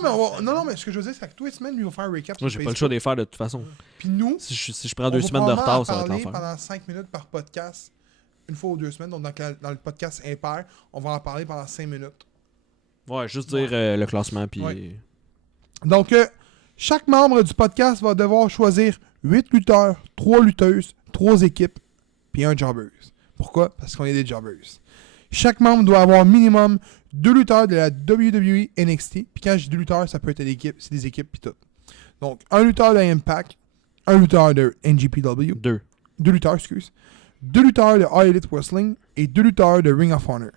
là. Non, mais ce que je veux dire, c'est que tous les semaines, lui va faire un recap. Moi, sur j'ai pas le Facebook. choix de les faire de toute façon. Puis nous, Si je prends on 2 va semaines de probablement retard, ça va en être parler l'enfer. pendant 5 minutes par podcast, une fois ou 2 semaines. Donc, dans le podcast impair, on va en parler pendant 5 minutes. Ouais, juste dire le classement. Puis. Ouais. Donc, chaque membre du podcast va devoir choisir 8 lutteurs, 3 lutteuses, 3 équipes, puis un jobber. Pourquoi? Parce qu'on est des jobbers. Chaque membre doit avoir minimum 2 lutteurs de la WWE NXT. Puis quand je dis 2 lutteurs, ça peut être c'est des équipes, puis tout. Donc, un lutteur de Impact, un lutteur de NGPW, 2. 2 lutteurs, excuse. 2 lutteurs de All Elite Wrestling et 2 lutteurs de Ring of Honor.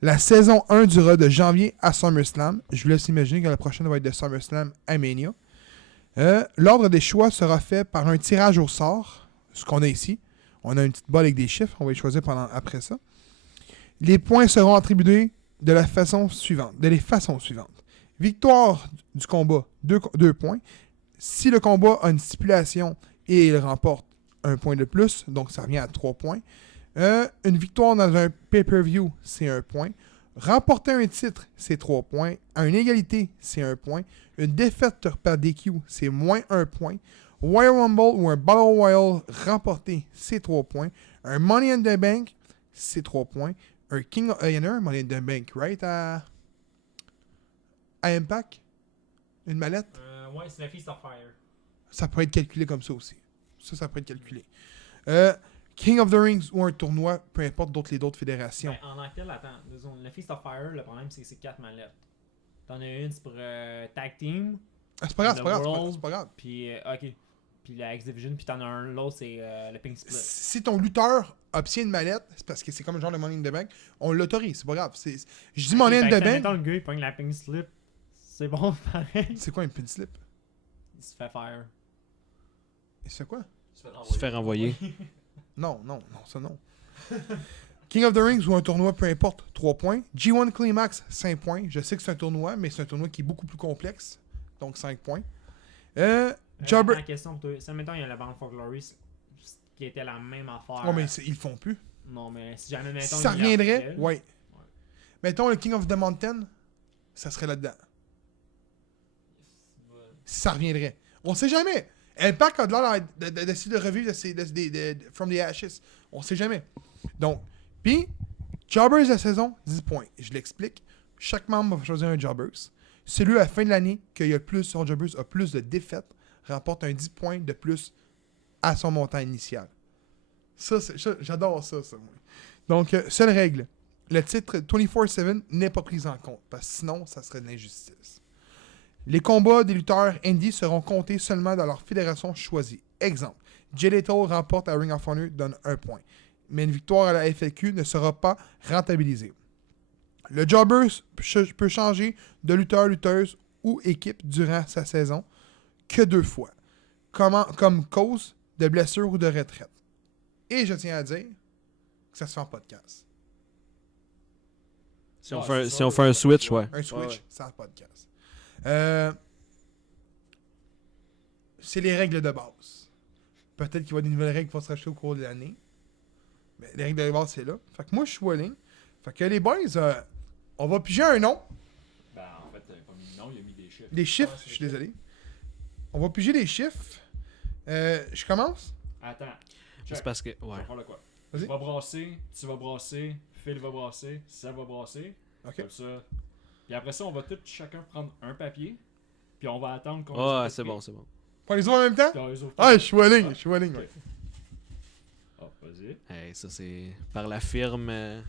La saison 1 durera de janvier à SummerSlam. Je vous laisse imaginer que la prochaine va être de SummerSlam à Mania. L'ordre des choix sera fait par un tirage au sort, ce qu'on a ici. On a une petite balle avec des chiffres, on va les choisir après ça. Les points seront attribués de les façons suivantes. Victoire du combat, 2 points. Si le combat a une stipulation et il remporte 1 point de plus, donc ça revient à 3 points. Une victoire dans un pay-per-view, c'est 1 point. Remporter un titre, c'est 3 points. Une égalité, c'est 1 point. Une défaite par DQ, c'est moins 1 point. Royal Rumble ou un Battle Royale remporté, c'est 3 points. Un Money in the Bank, c'est 3 points. Un King of un Money in the Bank, right? À Impact? Une mallette? Ouais, c'est la Feast of Fire. Ça peut être calculé comme ça aussi. Ça peut être calculé. King of the Rings ou un tournoi, peu importe les d'autres fédérations. Ben, en tant que tel, attends, disons, le Feast of Fire, le problème, c'est que c'est 4 mallettes. T'en as une, c'est pour Tag Team, Ah, c'est pas grave, le c'est pas grave, World. c'est pas grave. puis OK. Puis la X-Division, puis t'en as un, l'autre, c'est le Pink Split. Si ton lutteur obtient une mallette, c'est parce que c'est comme le genre de Money in the Bank, on l'autorise, c'est pas grave. Je dis Money in the Bank. Mettons, le gars, il pogne la Pink Slip, c'est bon, pareil. C'est quoi une pin slip? Il se fait faire. Et c'est quoi? Se faire renvoyer. Non, ça non. King of the Rings ou un tournoi, peu importe, 3 points. G1 Climax, 5 points. Je sais que c'est un tournoi, mais c'est un tournoi qui est beaucoup plus complexe. Donc 5 points. Jobber. La question pour toi, si mettons, il y a la Bound for Glory, qui était la même affaire. Oh, mais ils le font plus. Non, mais si jamais, mettons. Si ça il y a reviendrait, après, ouais. Mettons le King of the Mountain, ça serait là-dedans. Si ça reviendrait. On sait jamais. Impact a de l'air d'essayer de revivre From the Ashes. On sait jamais. Donc, puis, Jobbers de la saison, 10 points. Je l'explique. Chaque membre va choisir un Jobbers. Celui à la fin de l'année son Jobbers a plus de défaites, remporte un 10 points de plus à son montant initial. Ça, j'adore ça, moi. Donc, seule règle. Le titre 24/7 n'est pas pris en compte, parce que sinon, ça serait de l'injustice. Les combats des lutteurs indie seront comptés seulement dans leur fédération choisie. Exemple, Jay Lethal remporte à Ring of Honor, donne 1 point. Mais une victoire à la FLQ ne sera pas rentabilisée. Le jobber peut changer de lutteur, lutteuse ou équipe durant sa saison que 2 fois, comme cause de blessure ou de retraite. Et je tiens à dire que ça se fait en podcast. Si on fait un switch, ouais. Un switch, Ouais. c'est en podcast. C'est les règles de base. Peut-être qu'il va y avoir des nouvelles règles qui vont se rajouter au cours de l'année. Mais les règles de base, c'est là. Fait que moi, je suis willing. Fait que les boys, on va piger un nom. Ben, en fait, il a pas mis de nom, il a mis des chiffres. Des chiffres, je suis désolé. On va piger des chiffres. Je commence? Attends. C'est parce que. On va Ouais. faire le quoi? Vas-y. Je vais brasser, tu vas brasser, Phil va brasser, ça va brasser. Ok. Comme ça. Puis après ça, on va tous chacun prendre un papier. Puis on va attendre qu'on. Ouais, ait c'est pris. bon, c'est bon. Prends les autres en même temps? Puis on les ouvre Ah, tous. je suis willing, je suis willing. Ouais. Oh, vas-y. Hey, ça, c'est par la firme. Ben,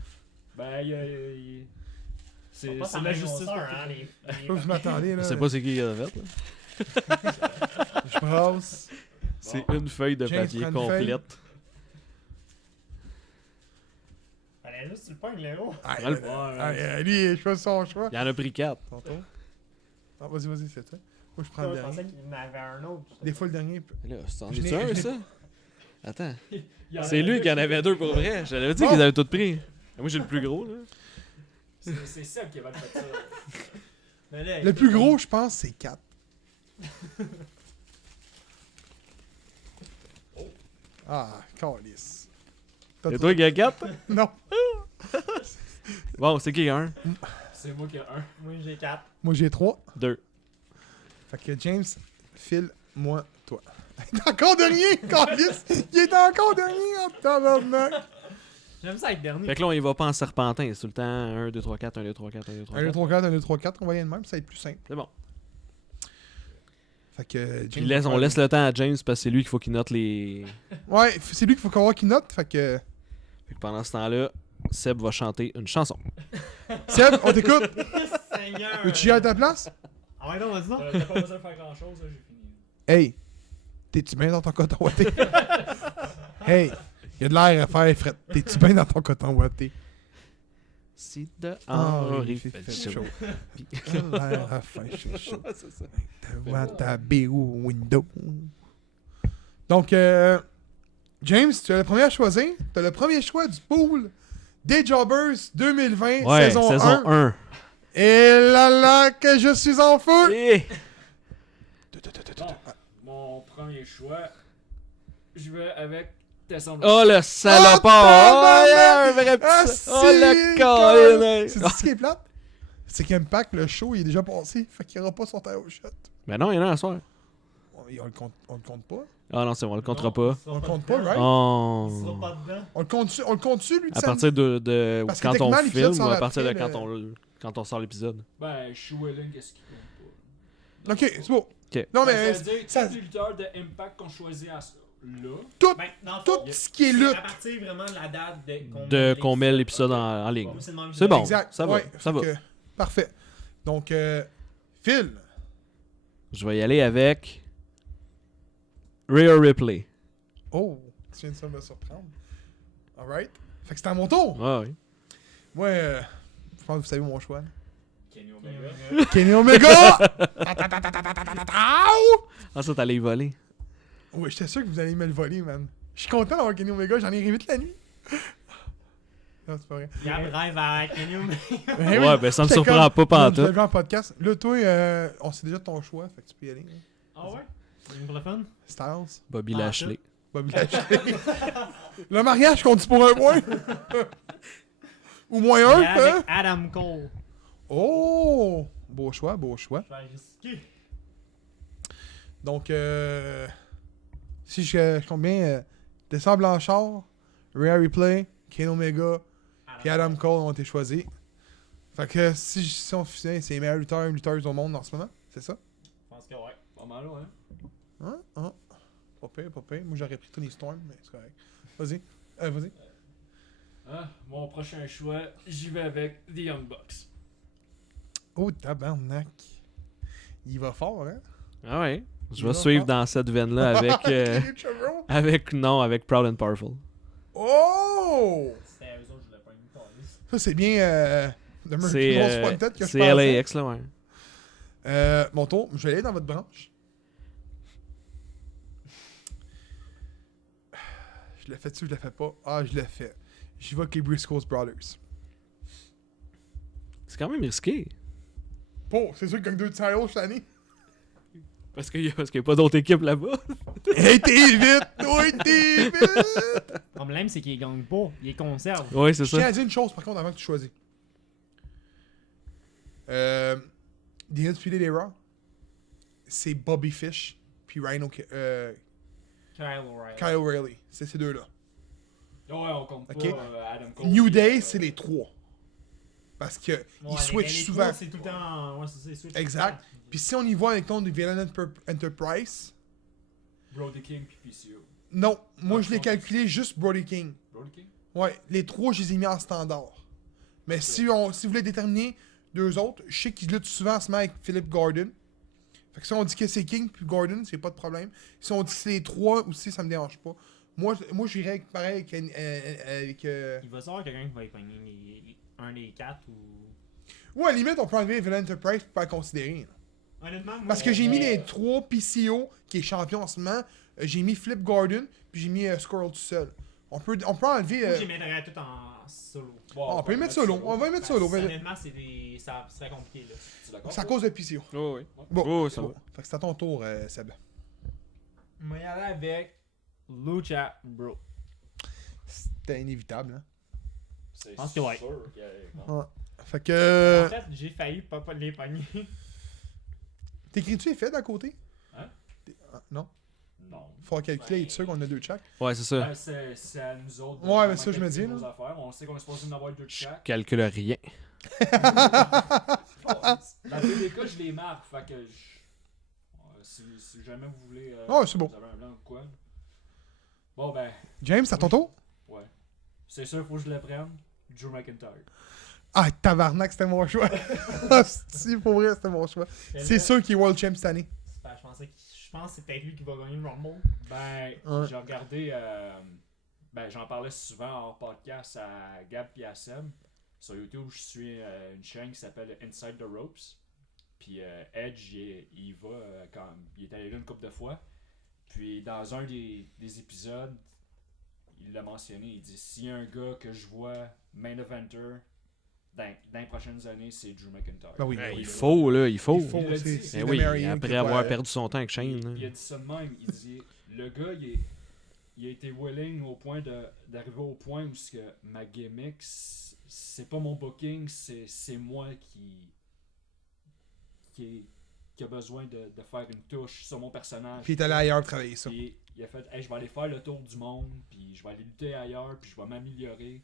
c'est Pas c'est sa la même justice. grosseur, hein, les- Je sais pas où vous m'attendez, là. Je sais pas c'est qui qui a fait, là. Je brasse. C'est une feuille de James papier prend une feuille. complète. Fallait juste que tu le pognes, Léo. Ah, Ouais, lui, je fais son choix. Il y en a pris 4. Tantôt. Ah, vas-y, c'est ça. Moi, je prends le Je pensais dernier. qu'il y en avait un autre. Des fois, le dernier. Là, c'en Je est n'ai- un, je n'ai- ça? Attends. Il y en C'est a lui deux qui en avait 2 pour vrai. J'avais dit Bon. qu'ils avaient tout pris. Moi, j'ai le plus gros, là. C'est Seb qui avait fait ça. Mais là, Le plus gros, je pense, c'est 4. Ah, calice. T'as C'est trop- toi qui as 4? Non, Bon, c'est qui 1? C'est moi qui ai un. Moi, j'ai 4. moi j'ai 3. 2. Fait que James, file, moi, toi. Il est encore dernier, calice. Il est encore dernier, en tabarnak. J'aime ça être dernier. Fait que là, on y va pas en serpentin. C'est tout le temps 1, 2, 3, 4, 1, 2, 3, 4, 1, 2, 3, 1, 2, 4. 3, 4, 1, 2, 3, 4. On va y aller de même, ça va être plus simple. C'est bon. Fait que Puis on laisse le temps à James parce que c'est lui qu'il faut qu'il note les. Ouais, c'est lui qu'il faut qu'on voit qui note. Fait que. Fait que pendant ce temps-là, Seb va chanter une chanson. Seb, on t'écoute. Seigneur. Veux-tu y aller à ta place? Ah ouais, non, vas-y, non. T'as pas besoin de faire grand chose, j'ai fini. Hey, t'es-tu bien dans ton coton ouaté? Hey, y a de l'air à faire, Fred. T'es-tu bien dans ton coton ouaté? Si dehors il il fait fait chaud. chaud. Puis y a l'air à faire chaud. C'est ça. Devant ta BO window. Donc, James, tu as le premier à choisir. Tu as le premier choix du pool des Jobbers 2020, Ouais, saison, saison 1. 1. Et là, que je suis en feu! Eh! Bon, mon premier choix, je vais avec Tessa. Oh le salopard! Oh, yeah, un vrai Ah, petit. si, Oh le Colin. colin! C'est ce qui est plate? C'est qu'Impact, le show, il est déjà passé. Fait qu'il n'y aura pas son taille au shot. Ben non, il y en a un soir. On le compte pas. Ah non, c'est bon, on le comptera pas. On le compte pas, right? Oh. Il sera pas dedans. On le compte-tu, lui, de À samedi? partir de Parce que quand on techniquement, l'épisode filme ou sort à partir de après quand on sort l'épisode? Ben, je suis willing, qu'est-ce qui compte pas. Ok, c'est beau. Ok. Non, Ça mais veut dire ça- tous les lutteurs de Impact qu'on choisit là. tout, Ben, dans le tout fond, ce qui est c'est lutte. à partir vraiment de la date Qu'on met l'épisode en ligne. Moi, c'est le même C'est bon. Exact. ça va, Ouais, ça fait va. que, parfait. Donc, Phil. Je vais y aller avec Rhea Ripley. Oh, tu viens de ça me surprendre. Alright. Fait que c'est à mon tour. Ah oui. Moi, je pense que vous savez mon choix. Kenny Omega. Kenny Omega! Ah ça, t'allais y voler. Ouais, j'étais sûr que vous allez me le voler, man. Je suis content d'avoir Kenny Omega, j'en ai rêvé toute la nuit. Non, c'est pas vrai. Il y a un rêve avec Kenny Omega. Eh Ouais, ben ça me J'étais surprend comme- pas Je l'ai pantoute. vu en podcast. Là, toi, on sait déjà ton choix, fait que tu peux y aller. hein. Ah ouais? C'est pour le fun? Styles, Bobby Ah, Lashley. Bobby Lashley. Le mariage compte pour un point? Ou moins un, Il y a hein? avec Adam Cole. Oh! Beau choix, beau choix. Je vais risquer. Donc, si je compte bien, Tessa Blanchard, Rhea Ripley, Kenny Omega et Adam Cole ont été choisis. Fait que si on fusionne, c'est les meilleurs lutteurs et lutteuses au monde en ce moment, c'est ça? Je pense que ouais. Pas mal, ouais. Hein? Hein? Pas pire, pas pire. Moi, j'aurais pris Tony Storm, mais c'est correct. Vas-y. Vas-y. Hein? Mon prochain choix, j'y vais avec The Young Bucks. Oh, tabarnak. Il va fort, hein? Ah ouais. Je vais suivre dans cette veine-là avec, Lucha Bros? avec Proud and Powerful. Oh! C'était eux autres, je voulais pas une police. Ça, c'est bien The C'est Most Wanted que je c'est pensais. LAX, là, ouais. Mon tour, je vais aller dans votre branche. Je l'ai fait-tu ou je l'ai fait pas? Ah, je l'ai fait. J'y vais avec les Briscoes Brothers. C'est quand même risqué. Bon, c'est sûr qu'ils gagnent 2 titles cette année. Parce qu'il n'y a pas d'autres équipes là-bas. Hey, t'es vite! Oui, t'es vite! Le problème, c'est qu'ils gagnent pas. Ils les conservent. Ouais, c'est Je tiens ça. à dire une chose, par contre, avant que tu choisis. The Undisputed Era, c'est Bobby Fish puis Rhino... Kyle O'Reilly. Kyle O'Reilly. C'est ces deux-là. Ouais, on compte Ok. pas Adam Cole. New puis, Day, c'est les trois. Parce que Ouais, ils switchent les souvent. trois, C'est tout le temps. Ouais, c'est switch. Exact. Puis si on y voit avec ton de Violent Enterprise, Brody King puis PCO. non, moi Non, je l'ai non. calculé juste Brody King. Brody King? Ouais, les trois, je les ai mis en standard. Mais si vous voulez déterminer deux autres, je sais qu'ils luttent souvent en ce moment avec Philip Gordon. Fait que si on dit que c'est King puis Gordon, c'est pas de problème. Si on dit que c'est les trois aussi, ça me dérange pas. Moi j'irais avec pareil avec Il va savoir quelqu'un qui va écogner un des quatre ou. ouais, à la limite, on peut enlever Violent Enterprise pour pas le considérer. Là. Honnêtement, moi, Parce que j'ai mis les trois PCO, qui est champion en ce moment. J'ai mis Flip Gordon, puis j'ai mis Squirrel tout seul. On peut enlever. Moi, je les mettrais tout en solo. Bon, on peut les mettre solo. On va les mettre solo. Honnêtement, ça serait compliqué là. Tu d'accord? C'est à cause de PCO. Oh, oui. Bon, Oh, ça bon. va. Fait que c'est à ton tour, Seb. On va y aller avec Lucha Bro. C'était inévitable, hein. C'est Je pense que ouais. sûr que- Ouais. Fait que. En fait, j'ai failli pas les pogner. T'écris-tu effet d'à côté? Hein? Non? Non. Faut calculer, être sûr qu'on a deux de chaque. Ouais, c'est ça. Ben, c'est à nous autres. de Ouais, mais vraiment ça, je me calculer dis, nos là. affaires. On sait qu'on est supposé en avoir deux de Je chaque. calcule rien. Dans tous les cas, je les marque. Fait que si jamais vous voulez. Ouais, c'est bon. Vous avez un blanc ou quoi. Bon, ben, James, c'est à ton tour? ouais. C'est sûr, faut que je le prenne. Drew McIntyre. Ah, tabarnak, c'était mon choix. Si, pour vrai, c'était mon choix. C'est sûr qu'il est World Champ cette année. Je pense que c'est peut-être lui qui va gagner le Rumble. Ben, Ouais. j'ai regardé. Ben, j'en parlais souvent en podcast à Gab et à Seb. Sur YouTube, je suis une chaîne qui s'appelle Inside the Ropes. Puis Edge, il va quand il est allé là une couple de fois. Puis dans un des épisodes, il l'a mentionné. Il dit s'il y a un gars que je vois main eventer dans les prochaines années, c'est Drew McIntyre. Ben oui, Ben, oui, il oui. faut, là, il faut. Il faut, Il l'a c'est dit. c'est Ben le oui, meilleur après que avoir quoi, perdu son temps avec Shane. Il là. a dit ça de même. Il dit le gars, il a été willing au point d'arriver au point où ce que ma gimmick, c'est pas mon booking, c'est moi qui a besoin de faire une touche sur mon personnage. Puis il est allé ailleurs travailler ça. Puis il a fait hey, je vais aller faire le tour du monde, puis je vais aller lutter ailleurs, puis je vais m'améliorer.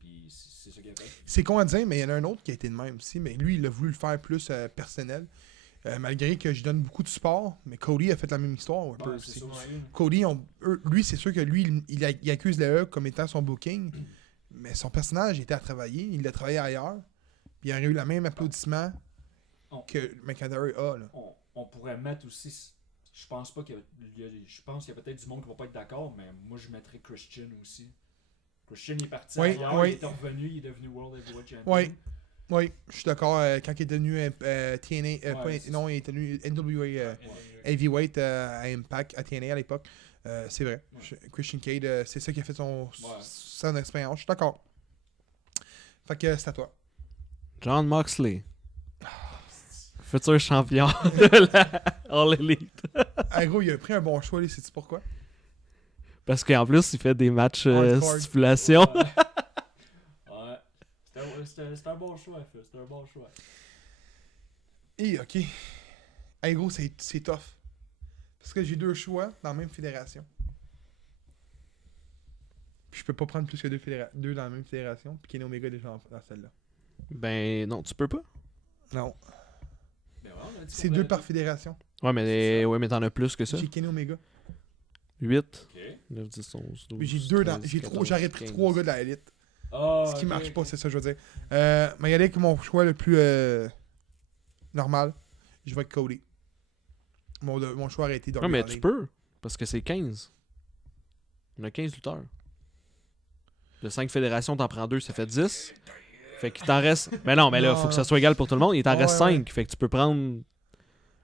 Puis c'est ça qu'il a fait. C'est con à dire, mais il y en a un autre qui a été de même aussi, mais lui, il a voulu le faire plus personnel. Malgré que je donne beaucoup de support, mais Cody a fait la même histoire un peu Ouais, c'est aussi. ça aussi. Cody, lui, c'est sûr que lui, il accuse le E comme étant son booking, mais son personnage était à travailler, il l'a travaillé ailleurs, puis il aurait eu le même applaudissement que McIntyre a. Là. On pourrait mettre aussi. Je pense pas qu'il y a, je pense qu'il y a peut-être du monde qui va pas être d'accord, mais moi je mettrais Christian aussi. Christian il est parti Oui, ailleurs, oui. il est revenu, il est devenu World Heavyweight Champion. Oui. Oui, je suis d'accord. Quand il est devenu TNA, Ouais, non, il est devenu NWA Ouais. Heavyweight à Impact, à TNA à l'époque. C'est vrai. Christian Cade, c'est ça qui a fait son expérience. Je suis d'accord. Fait que c'est à toi. John Moxley. Futur champion de la All Elite. Ah, gros, il a pris un bon choix, sais-tu pourquoi? Parce qu'en plus, il fait des matchs Hardcore. stipulation. Ouais. C'était un bon choix, Phil. C'était un bon choix. Et ok. Hey, gros, c'est tough. Parce que j'ai deux choix dans la même fédération. Puis je peux pas prendre plus que deux dans la même fédération. Puis Kenny Omega est déjà dans celle-là. Ben non, tu peux pas. Non. Ben ouais, on a dit C'est qu'on deux avait par dit- fédération. Ouais, mais t'en as plus que ça. J'ai Kenny Omega. 8, Ok. 9, 10, 11, 12. Puis j'ai deux dans. 13, J'ai trois. 14, J'aurais pris 15. 3 gars de la élite. Ah, Ce qui ok, marche ok. pas, c'est ça que je veux dire. Mais y aller avec mon choix le plus normal. Je vais avec Cody. Mon choix aurait été Non, Darby mais Allin. tu peux. Parce que c'est 15. On a 15 lutteurs. De 5 fédérations, t'en prends 2, ça fait 10. Fait qu'il t'en reste. Mais non, mais là, faut que ça soit égal pour tout le monde. Il t'en Ouais, reste ouais. 5. Fait que tu peux prendre.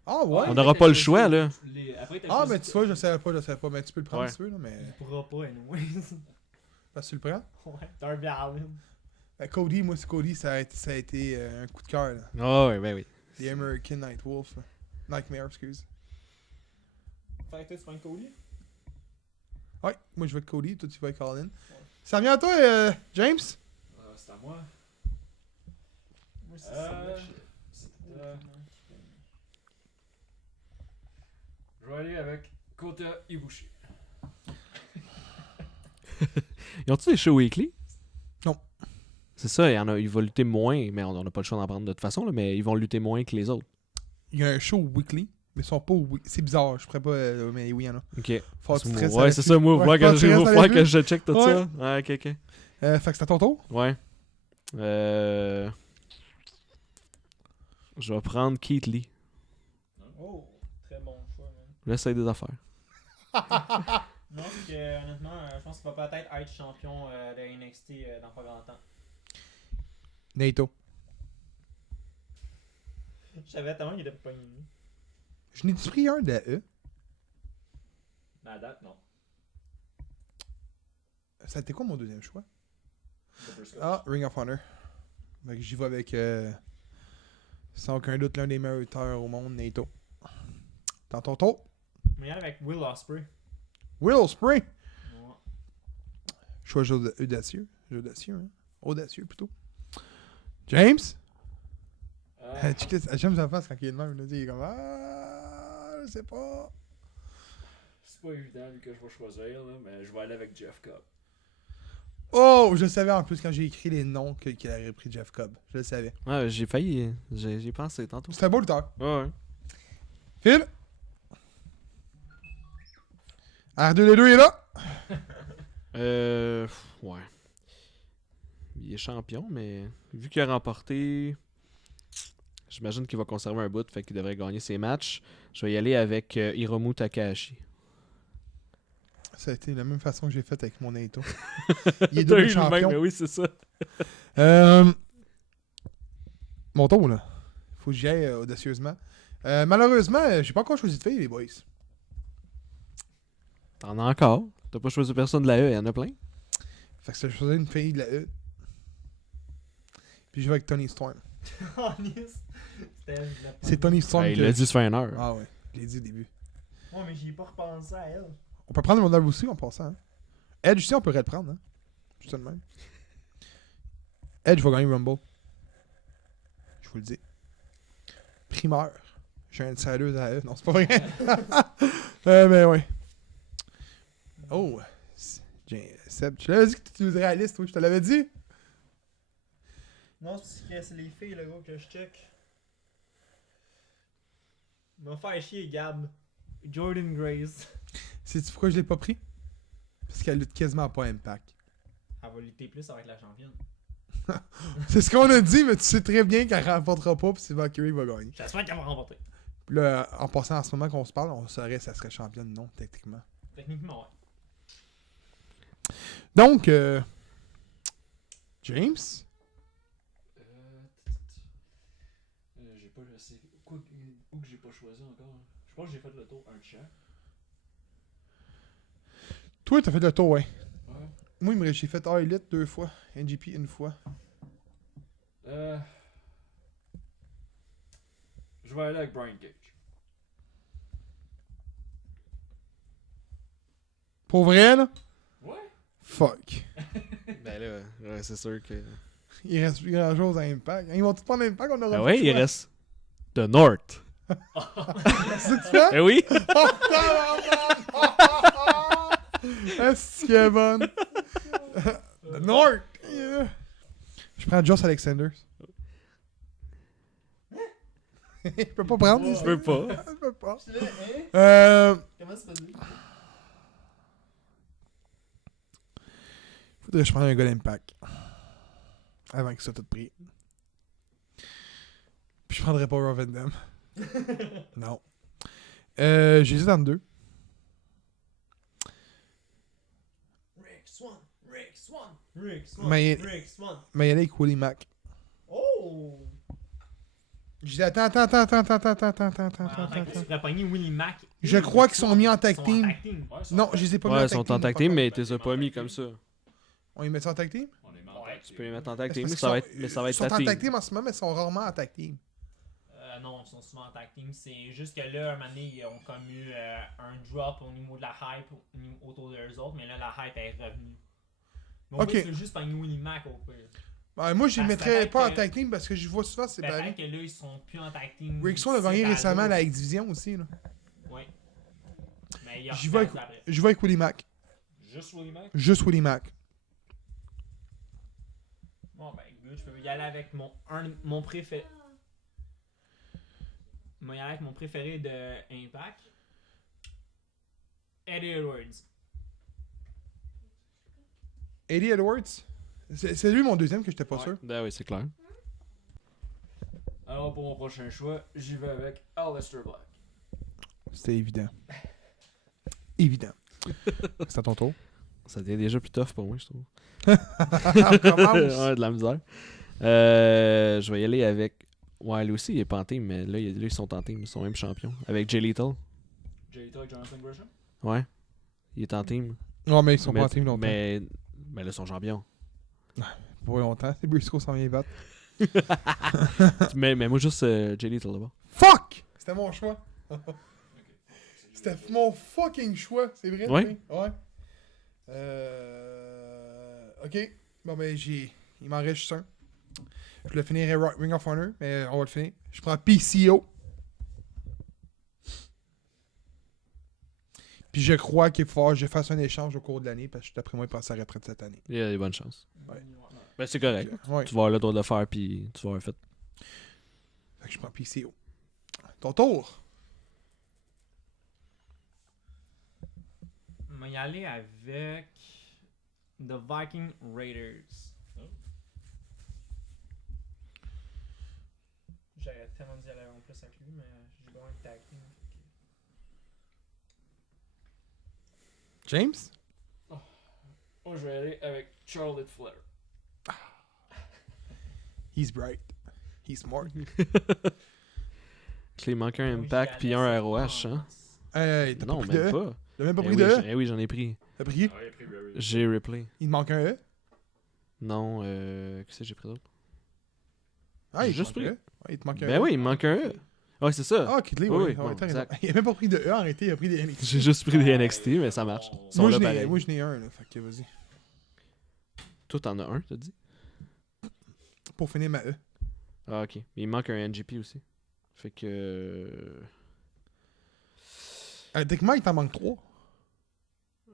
Ah ouais? On n'aura pas le choix, là. Après, t'as Ah, choisi- mais tu vois, je savais pas. Mais tu peux le prendre Ouais. si tu veux, là, mais. Il pourra pas, anyway. Parce que tu le prends. Ouais, Darby Allin. Cody, moi, c'est Cody, ça a été un coup de cœur, là. Ah, ouais, ben oui. The American Nightwolf. Là. Nightmare, excuse. Fait que toi, tu prends Cody? Ouais, moi, je vais avec Cody, toi, tu vas avec Colin. Ça vient à toi, James? C'est à moi. Moi, c'est Euh, Je vais aller avec Kota Ibushi. Ils ont-tu des shows weekly? Non. C'est ça, il va lutter moins, mais on n'a pas le choix d'en prendre de toute façon, là, mais ils vont lutter moins que les autres. Il y a un show weekly, mais ils sont pas c'est bizarre, je pourrais pas, mais oui, il y en a. Ok. Faut que tu te restes Ouais, avec c'est lui. ça, moi, Ouais, voir faut que tu restes voir avec que lui. je check tout Ouais. ça. Ouais, ok, ok. Fait que c'est à ton tour? Ouais. Je vais prendre Keith Lee. Oh, très bon choix, man. J'essaie des affaires. Non, parce que honnêtement, je pense qu'il va peut-être être champion de NXT dans pas grand temps. Naito. Je savais tellement qu'il était pas gagné. Je n'ai-tu pris un de la E? Mais à date, non. Ça a été quoi mon deuxième choix? Super Scott. Ah, Ring of Honor. Fait que j'y vais avec, sans aucun doute, l'un des meilleurs lutteurs au monde, Naito. Dans ton tour, Mais il y en a avec Will Ospreay. Will Spring. Ouais. Choix audacieux. Audacieux, hein? Audacieux, plutôt. James? J'aime sa face quand il est de même. Là, il est comme, ah, je sais pas. C'est pas évident vu que je vais choisir, là, mais je vais aller avec Jeff Cobb. Oh, je le savais en plus quand j'ai écrit les noms qu'il aurait pris Jeff Cobb. Je le savais. Ouais, j'ai failli. J'ai pensé tantôt. C'est un beau lutteur. Ouais, ouais. Phil? R2D2 est là. Ouais. Il est champion, mais vu qu'il a remporté, j'imagine qu'il va conserver un bout, fait qu'il devrait gagner ses matchs. Je vais y aller avec Hiromu Takahashi. Ça a été la même façon que j'ai fait avec mon Naito. Il est T'as double eu le même, champion. mais oui, c'est ça. Mon tour, là. Faut que j'y aille audacieusement. Malheureusement, j'ai pas encore choisi de fille, les boys. T'en as encore. T'as pas choisi personne de la E, il y en a plein. Fait que j'ai choisi une fille de la E. Puis je vais avec Tony Storm. C'est Tony Storm Il que... l'a dit, ça fait une heure. Ah ouais, je l'ai dit au début. Ouais, mais j'y ai pas repensé à elle. On peut prendre Ronda aussi en passant. Hein. Edge aussi, on pourrait le prendre. Hein. Juste de même. Edge va gagner Rumble. Je vous le dis. Primeur. J'ai un insider à eux. Non, c'est pas vrai. Mais ouais. Oh. Seb, tu l'avais dit que tu utiliserais la liste, oui, je te l'avais dit. Non, c'est parce que c'est les filles, le gros, que je check. Il va faire chier, Gab. Jordan Grace. Sais-tu pourquoi je l'ai pas pris? Parce qu'elle lutte quasiment pas Impact. Elle va lutter plus avec la championne. C'est ce qu'on a dit, mais tu sais très bien qu'elle remportera pas, puis c'est Valkyrie qui va gagner. J'espère qu'elle va remporter. Puis là, en passant en ce moment qu'on se parle, on saurait si elle serait championne, non, techniquement. Techniquement, ouais. Donc, James? J'ai pas assez. Où que j'ai pas choisi encore? Je pense que j'ai fait le tour un chat. Toi, t'as fait le tour, ouais. Ouais. Moi, j'ai fait All Elite 2 fois, NGP une fois. Je vais aller avec Brian Cage. Pour vrai, là? Ouais? Fuck. Ben là, ouais, c'est sûr que. Il reste plus grand chose à Impact. Ils vont tout prendre Impact, on aura Ben plus ouais, de il choix. reste The North. C'est ça? Eh oui! Est-ce qu'elle est bonne? The North! Yeah. Je prends Josh Alexander. Je peux pas prendre. Je peux pas. Je peux pas. Comment ça se dit? Faudrait que je prenne un gars d'Impact. Avant qu'il soit tout pris. Puis je prendrais pas Raw Van Dam. Non. J'hésite entre deux. Rick Swan. Mais- Rick Swan. Mais il y en a avec Willie Mack. Oh! Je dis attends. Tu pourrais pogner Willie Mack. Je et crois Rick qu'ils sont Swan. mis en Ils tag sont team. tag team. Ouais, Non, je les ai pas mis Ouais, en ils sont en tag team. team, mais tu les as pas mis comme ça. On les met en tag team? On est en Ouais, tag Tu peux les team. mettre en tag Parce team, qu'ils mais ça va être Ils sont ta en team. tag team en ce moment, mais ils sont rarement en tag team. Non, ils sont souvent en tag team. C'est juste que là, un moment donné, ils ont comme eu un drop au niveau de la hype autour d'eux autres, mais là, la hype est revenue. Mais Ok. on peut juste pogner Willie Mack au pire. Ouais, moi, je les Parce que mettrais peut-être pas en que- tag team parce que je vois souvent c'est pareil. Peut-être que là, ils sont plus en tag team. Rick Swan a gagné C'est à récemment deux. la X-Division aussi. Là. Oui. Mais il y a J'y vais avec Willie Mack. Juste Willie Mack? Juste Willie Mack. Bon, ben, good, je peux y aller avec mon préféré. Je vais y aller avec mon préféré de Impact. Eddie Edwards. Eddie Edwards. C'est lui mon deuxième que j'étais pas Ouais. sûr. Ben oui, c'est clair. Alors pour mon prochain choix, j'y vais avec Aleister Black. C'était évident. Évident. C'est à ton tour. Ça devient déjà plus tough pour moi, je trouve. On commence. Ouais, de la misère. Je vais y aller avec. Ouais, lui aussi, il est pas en team, mais là, ils sont en team. Ils sont même champions. Avec Jay Lethal. Jay Lethal et Jonathan Gresham? Ouais. Il est en team. Non, mais ils sont pas en team longtemps. Mais là, ils sont champions. Pour longtemps. C'est Briscoe s'en vient battre. mais moi, juste Jay Lethal d'abord. Fuck! C'était mon choix. C'était mon fucking choix. C'est vrai? Ouais. Ouais. Ok. Bon, ben, il m'en reste juste un. Je le finirai Ring of Honor, mais on va le finir. Je prends PCO. Puis je crois qu'il faut que je fasse un échange au cours de l'année parce que d'après moi, il passe à la retraite cette année. Il y a des bonnes chances. Ouais. Ben, c'est correct. Ouais. Tu vas avoir le droit de le faire, puis tu vas avoir fait. Fait que je prends PCO. Ton tour. Je vais y aller avec The Viking Raiders. J'aurais tellement dit aller en plus avec lui, mais j'ai besoin de tag team. James? Moi, je vais aller avec Charlotte Flair. He's bright. He's smart. Il manque un Impact, puis un ROH, hein? Hey, t'as Non, pas pris de même E? pas. T'as même pas Eh pris oui, de E? oui, j'en ai pris. T'as pris? Ah, il a pris Barry. J'ai replay. Il te manque un E? Non, qu'est-ce que j'ai pris d'autre? Ah, il J'ai juste te manque pris. un E. Ouais, il te manque un Ben E. oui, il me manque un E. Ouais, c'est ça. Ah, Kitley, Oui, oui. oui, Ouais, ouais, t'as raison. exact. Il a même pas pris de E, arrêtez, il a pris des NXT. J'ai juste pris des NXT, mais ça marche. Ils sont Moi, là je pareil. n'ai un, là. Fait que vas-y. Toi, t'en as un, t'as dit? Pour finir ma E. Ah, ok. Mais il manque un NGP aussi. Fait que. Techniquement, il t'en manque 3.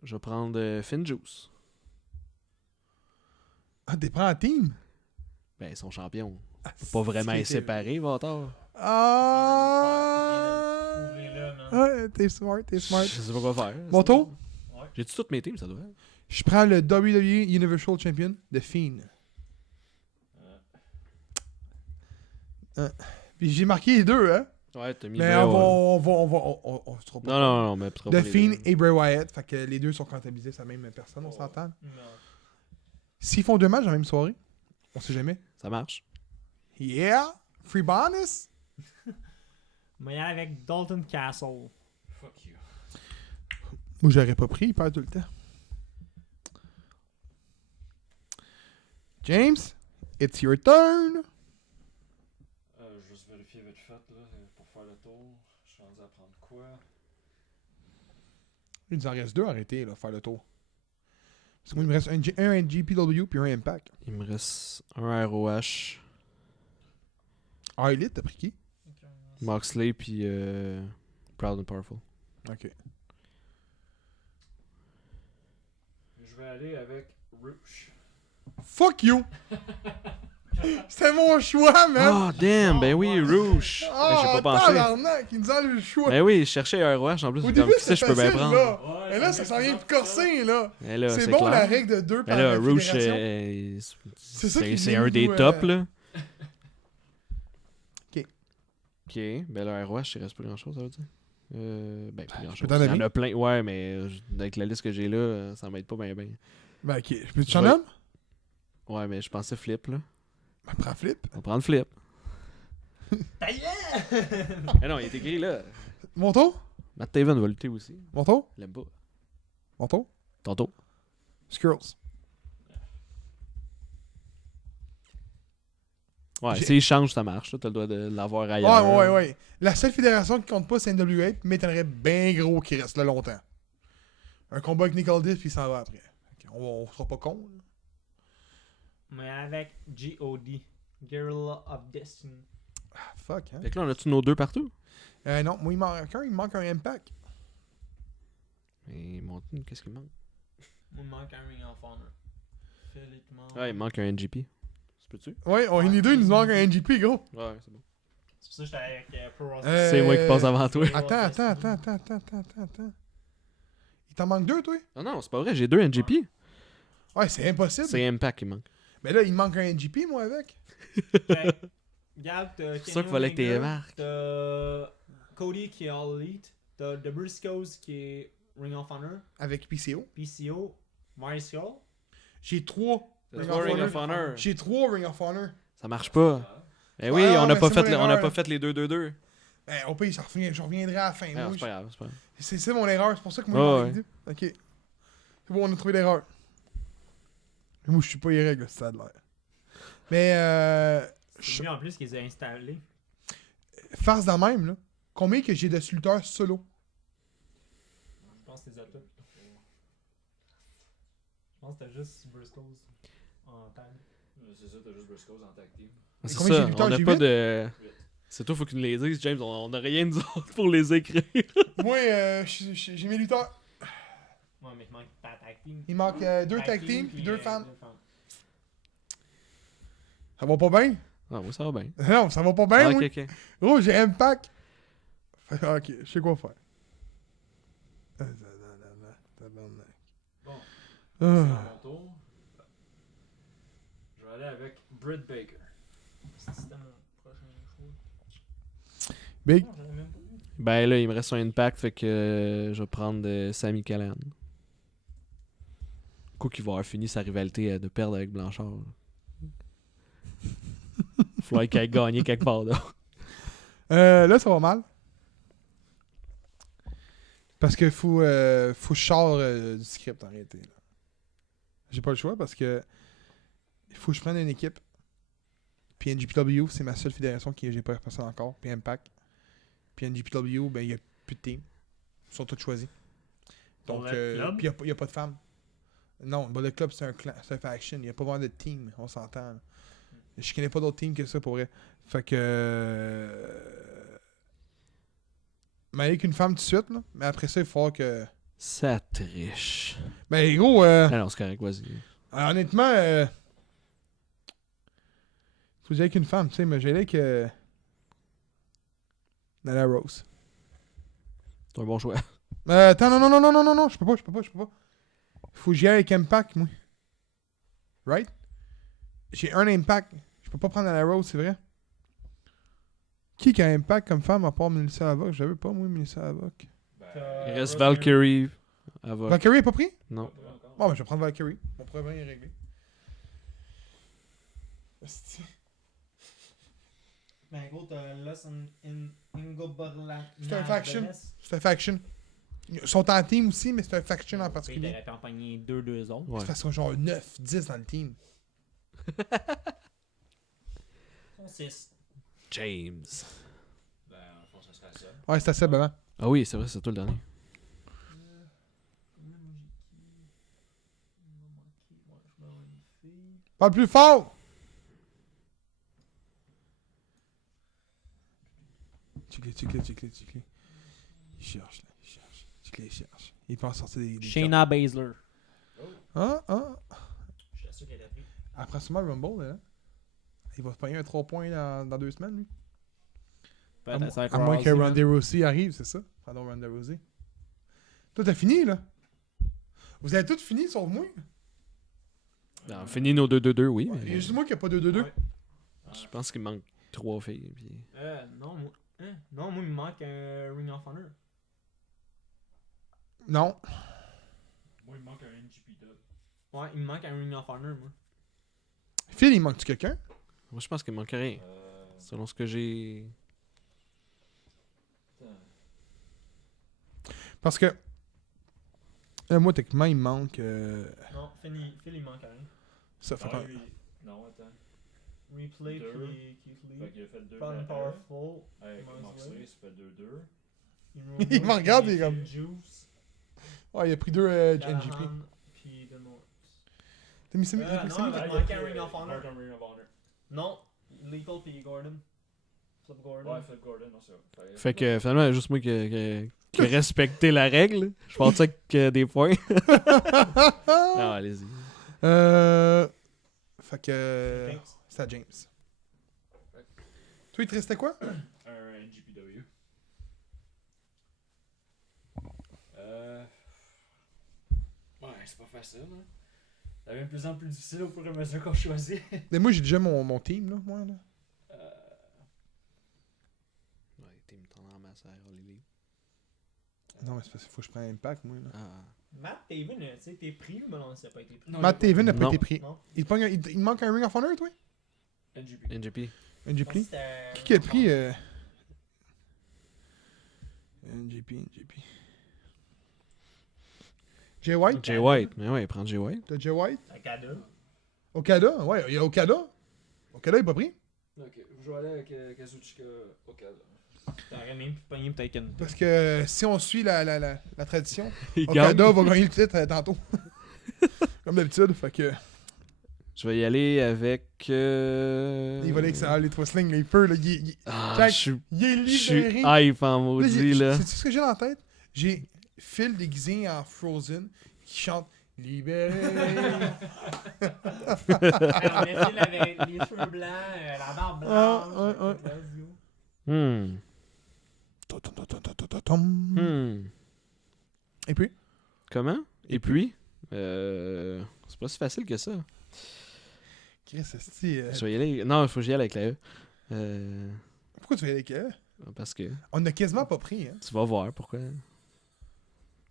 Je vais prendre Finjuice. Ah, t'es prends en team? Ben, ils sont champions. Ah, Pas vraiment c'est- être séparés, Vatar. Ah! Là, man. Ouais, t'es smart, t'es smart. Je sais pas quoi faire. Mon tour? J'ai-tu toutes mes teams, ça doit être? Je prends le WWE Universal Champion de Fiend. Puis j'ai marqué les deux, hein? Ouais, t'as mis. Mais Bray Wyatt. on se trompe pas. Non, mais trop The Fiend et Bray Wyatt. Fait que les deux sont comptabilisés sur la même personne, on s'entend. Non. S'ils font deux matchs dans la même soirée, on sait jamais. Ça marche. Yeah! Free bonus! Je vais y aller avec Dalton Castle. Fuck you. Moi, je l'aurais pas pris, il perd tout le temps. James, it's your turn! Juste vérifier vite fait là, pour faire le tour. Je suis rendu à prendre quoi? Il nous en reste deux à arrêter, là, faire le tour. Parce que moi, il me reste un GPW puis un Impact. Il me reste un ROH, Ah, Elite, t'as pris qui? Moxley, puis Proud and Powerful. Ok. Je vais aller avec Rouge. Fuck you! C'était mon choix, man! Ah, damn, ben oui, Rouge. Ben, j'ai pas pensé. tabarnak, il nous enlève le choix! Ben oui, je cherchais un ROH en plus. Au Comme, début, tu sais, c'était je peux bien facile, prendre. là! Mais là, ça s'en vient plus corsé, là! Mais là, C'est bon, clair. la règle de 2 Mais par là, la Rouge, fédération. C'est ça qui c'est vient un des nous, tops, là. Ok. Ok, ben le ROH, il reste pas grand chose, ça veut dire. Ben, pas grand peux chose. t'en Il y en nommer? a plein. Ouais, mais avec la liste que j'ai là, ça m'aide pas bien. Ben, ok. Je peux te t'en Ouais. nommer? Ouais, mais je pensais Flip, là. Ben, prends Flip. On va prendre Flip. Ta gueule! Ah non, il est écrit là. Mon tour? Matt Taven va lutter aussi. Mon tour? Il l'aime pas. Mon tour? Tantôt. Squirrels. Ouais, J'ai- s'il change, ça marche. T'as le droit de l'avoir ailleurs. Ouais. La seule fédération qui compte pas, c'est NWA, puis m'étonnerait bien gros qu'il reste là longtemps. Un combat avec Nick Aldis, puis il s'en va après. Ok, on sera pas con. Là. Mais avec G.O.D. Guerrilla of Destiny. Ah, fuck, hein. Fait que là, on a-tu nos deux partout? Non, moi, il me manque un Impact. Mais mon... qu'est-ce qu'il manque? Moi, il manque un Ring of Honor. Philippe manque. Ouais, il manque un NGP. Tu peux-tu? Ouais, on est les deux, il nous manque un NGP, gros. Ouais, c'est bon. C'est pour ça que j'étais avec Pro Wrestling. C'est moi qui passe avant toi. Attends. Il t'en manque deux, toi? Non, c'est pas vrai, j'ai deux NGP. Ouais, c'est impossible. C'est Impact qui manque. Mais là, il me manque un NGP, moi, avec. Fait que, Regarde, t'as C'est ça qu'il Kenny fallait que t'aies Omega, marques. T'as Cody qui est All Elite. T'as The Briscoes qui est Ring of Honor. Avec PCO. PCO. Martial. J'ai trois. T'as Ring trois of Ring Honor. of Honor. J'ai trois Ring of Honor. Ça marche pas. Eh oui, Ouais, on non, n'a mais pas, c'est fait, mon on a erreur, pas là. fait les 2-2-2. Ben, au pire, je reviendrai à la fin. Ah, Moi, c'est pas grave, c'est pas grave. c'est mon erreur, c'est pour ça que moi, Ouais, j'en ai ouais. dit. Ok. C'est bon, on a trouvé l'erreur. Mais moi, je suis pas les règles, ça a de l'air. Mais, C'est lui en plus qu'ils ont installé. farce de même, là. Combien que j'ai de lutteurs solo? Je pense que t'es à tout. Je pense que t'as juste Briscoes en tag. C'est ça, t'as juste Briscoes en tag team. C'est combien j'ai ça, de lutteurs? on n'a J'ai pas huit? de... C'est toi, faut qu'ils nous les disent, James. On n'a rien, nous autres, pour les écrire. Moi, j'ai mes lutteurs. Ouais, mais il manque ta tag team. Il manque deux tag teams puis deux femmes. femmes. Ça va pas bien? Ah, moi, ça va bien. Non, ça va pas bien, Ah, moi. ok. Gros, j'ai Impact. Fait que, ok, je sais quoi faire. Bon, Ah. c'est à mon tour. Je vais aller avec Britt Baker. C'était mon prochain choix. Big. Non, j'en ai même pas vu. Ben là, il me reste un impact, fait que je vais prendre Sami Callan. Coup qui va avoir fini sa rivalité de perdre avec Blanchard. Faudrait qu'il ait gagné quelque part, là. Là, ça va mal. Parce que faut que je sors du script en réalité. là. J'ai pas le choix parce que il faut que je prenne une équipe. Puis NGPW, c'est ma seule fédération qui j'ai pas passé encore. Puis Impact. Puis NGPW, ben il y a plus de team. Ils sont tous choisis. Pour Donc, le club? puis il y a pas de femmes. Non, le club c'est un clan, c'est un faction. Il y a pas vraiment de team, on s'entend. là. Je connais pas d'autres teams que ça pour vrai. Fait que. Mais avec une femme tout de suite, là. Mais après ça, il faut que. Ça triche. Ben gros, Ah non, c'est correct, vas-y. honnêtement, faut que j'aille avec une femme, tu sais, mais j'allais avec Nana Rose. C'est un bon choix. Attends, non, je peux pas. Faut que j'y aille avec Impact, moi. Right? J'ai un Impact. Je peux pas prendre Nana Rose, c'est vrai? Qui a Impact comme femme à part Melissa Havoc? Je l'avais pas, moi, Melissa Havoc. Ben, Il reste Valkyrie. Avoc. Valkyrie est pas pris? Non. Bon, ben je vais prendre Valkyrie. Mon problème est réglé. Esti. Ben gros, t'as Los Ingobernables. C'est un faction. C'est un faction. Ils sont en team aussi, mais c'est un faction en Il particulier. aurait pu en pogner deux autres. Ouais. De toute façon, genre 9, 10 dans le team. Ils sont 6. James. Ben, en fond, ça serait ça. Ouais, c'est assez bon. Ah oui, c'est vrai, c'est toi le dernier. Parle plus fort! Chicle. Il cherche, là. Il cherche. Il peut en sortir des Shayna Baszler. Ah. Je suis sûr qu'elle a pris. Après seulement le Rumble, là. Il va se pogner un 3 points dans 2 semaines, lui. À moins que Ronda Rousey arrive, c'est ça? Pardon, Ronda Rousey. Toi, t'as fini, là? Vous avez tous fini, sauf moi? Ben, on finit nos 2-2-2, oui. Il y a Mais juste moi qui a pas 2-2-2. Ouais. je pense qu'il manque 3 filles. Puis... Non, moi, il me manque un Ring of Honor. Non. Moi, il me manque un NGP dub. Ouais, il me manque un Ring of Honor, moi. Phil, il manque-tu quelqu'un? Moi, je pense qu'il manque rien. Selon ce que j'ai. Parce que. Moi, techniquement, il me manque. Non, Phil, il manque rien. Ça fait Ah, un- lui... Non, attends. Replay, Deux. puis Keith Fait Lee. qu'il a fait 2 Fun and Powerful. Avec Moxley. Moxley, ça fait 2-2. Il me regarde, il est comme- Juice. Ouais, il a pris 2 NGP. Callahan, puis The North. T'as mis ça? non, t'as mis ça? il il manque a un pris, Ring of Honor. il manque un Ring of Honor. Non, Lethal puis Gordon. Flip Gordon. Ouais, Flip Gordon, non, c'est Fait que finalement, il y a juste moi qui ai respecté la règle. Je pensais que des points. Non, allez-y. Fait que. James. C'est à James. Toi, il te restait quoi? un NGPW. Ouais, c'est pas facile, hein. Ça devient de plus en plus difficile au fur et à mesure qu'on choisit. Mais moi, j'ai déjà mon team, là. Moi, là. Ouais, Team Tendance en masse à All Non, mais c'est parce qu'il faut que je prenne Impact, moi, là. Ah. Matt Taven, tu sais, t'es pris ou non, ça n'a pas été pris? Non, Matt Taven n'a pas Non. été pris. Non. Il te manque un Ring of Honor, toi? NGP. NGP. NGP? C'était- Qui a pris NGP. Jay White? Jay White. Mais ouais, prends Jay White. T'as Jay White? Takada. Okada? Ouais, il y a Okada. Okada, il est pas pris? Ok, je vais aller avec Kazuchika Okada. T'aurais même pu pogner peut-être une. Parce que si on suit la tradition, Il gagne. Okada va gagner le titre tantôt. Comme d'habitude, fait que. Je vais y aller avec. Il va l'excellent, les trois slings, les feux, là. Ah, Jack, je il est suis libéré. hype en maudit, là. C'est ce que j'ai dans la tête? J'ai Phil déguisé en Frozen qui chante Libéré. Alors, Phil avait les cheveux blancs, la barbe Ah, blanche. ouais, ouais. Let's go. Et puis? Comment? Et puis? C'est pas si facile que ça. Chris, c'est Je vais y aller. Non, il faut que j'y aille avec la E. pourquoi tu fais avec elle? Parce que On n'a quasiment pas pris, hein? tu vas voir pourquoi.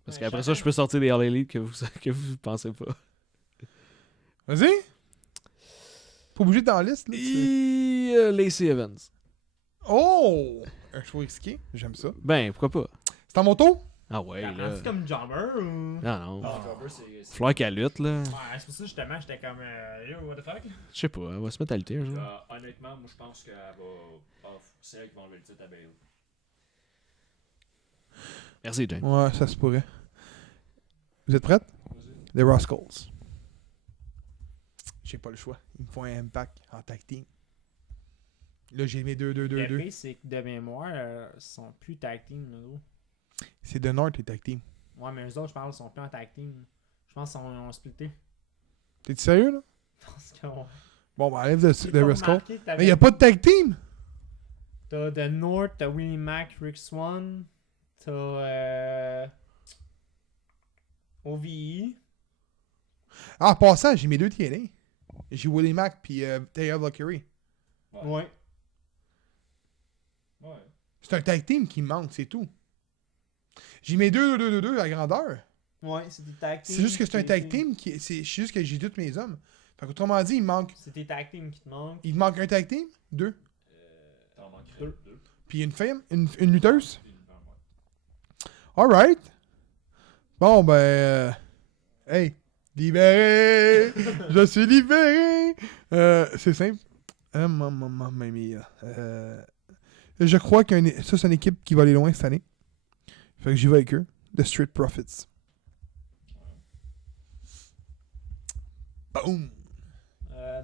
Parce Ouais, qu'après chacun- ça, je peux sortir des All Elite que vous pensez pas. Vas-y! Pas obligé dans la liste, là. Et Lacey Evans. Oh! Un choix risqué, j'aime ça. Ben, pourquoi pas? C'est à mon tour? Ah ouais, T'as là. apprenti comme jobber ou. Non, non. Ah, Jobber, c'est. Falloir qu'elle lutte, là. Ouais, c'est pour ça justement, j'étais comme. Yo, what the fuck? Je sais pas, elle va se mettre à lutter un jour. Honnêtement, moi je pense qu'elle va. C'est elle qui va enlever le titre à Bale. Merci, James. Ouais, ça se pourrait. Vous êtes prêtes? Vas-y. Les Rascals. J'ai pas le choix. Il me faut un impact en tag team. Là, j'ai mes 2-2-2-2. Le pire, c'est que de mémoire, ils sont plus tag team, là, gros. C'est de North les tag team. Ouais, mais eux autres, je parle, ils sont plus en tag team. Je pense qu'ils ont splitté. T'es-tu sérieux, là? Parce qu'on. Bon, ben, enlève J'ai les pas Rascals. remarqué que t'avais- Mais y a pas de tag team! T'as The North, t'as Willie Mack, Rick Swan, t'as OVE. Ah, en passant, j'ai mes 2 TNA. J'ai Willie Mack puis Taylor Valkyrie. Ouais. Ouais. C'est un tag team qui me manque, c'est tout. J'ai mes 2-2-2-2 à grandeur. Ouais, c'est des tag team. C'est juste que c'est un qui- tag team qui. C'est juste que j'ai tous mes hommes. Fait qu'autrement dit, C'est des tag team qui te manquent. il manque un tag team, 2. T'en manquerais Deux. 2. Puis une femme, une lutteuse. Une femme, ouais. Alright. Bon, ben. Hey, libéré! Je suis libéré! C'est simple. Mamma mia. Je crois que ça, c'est une équipe qui va aller loin cette année. Fait que j'y vais avec eux. The Street Profits. Boom!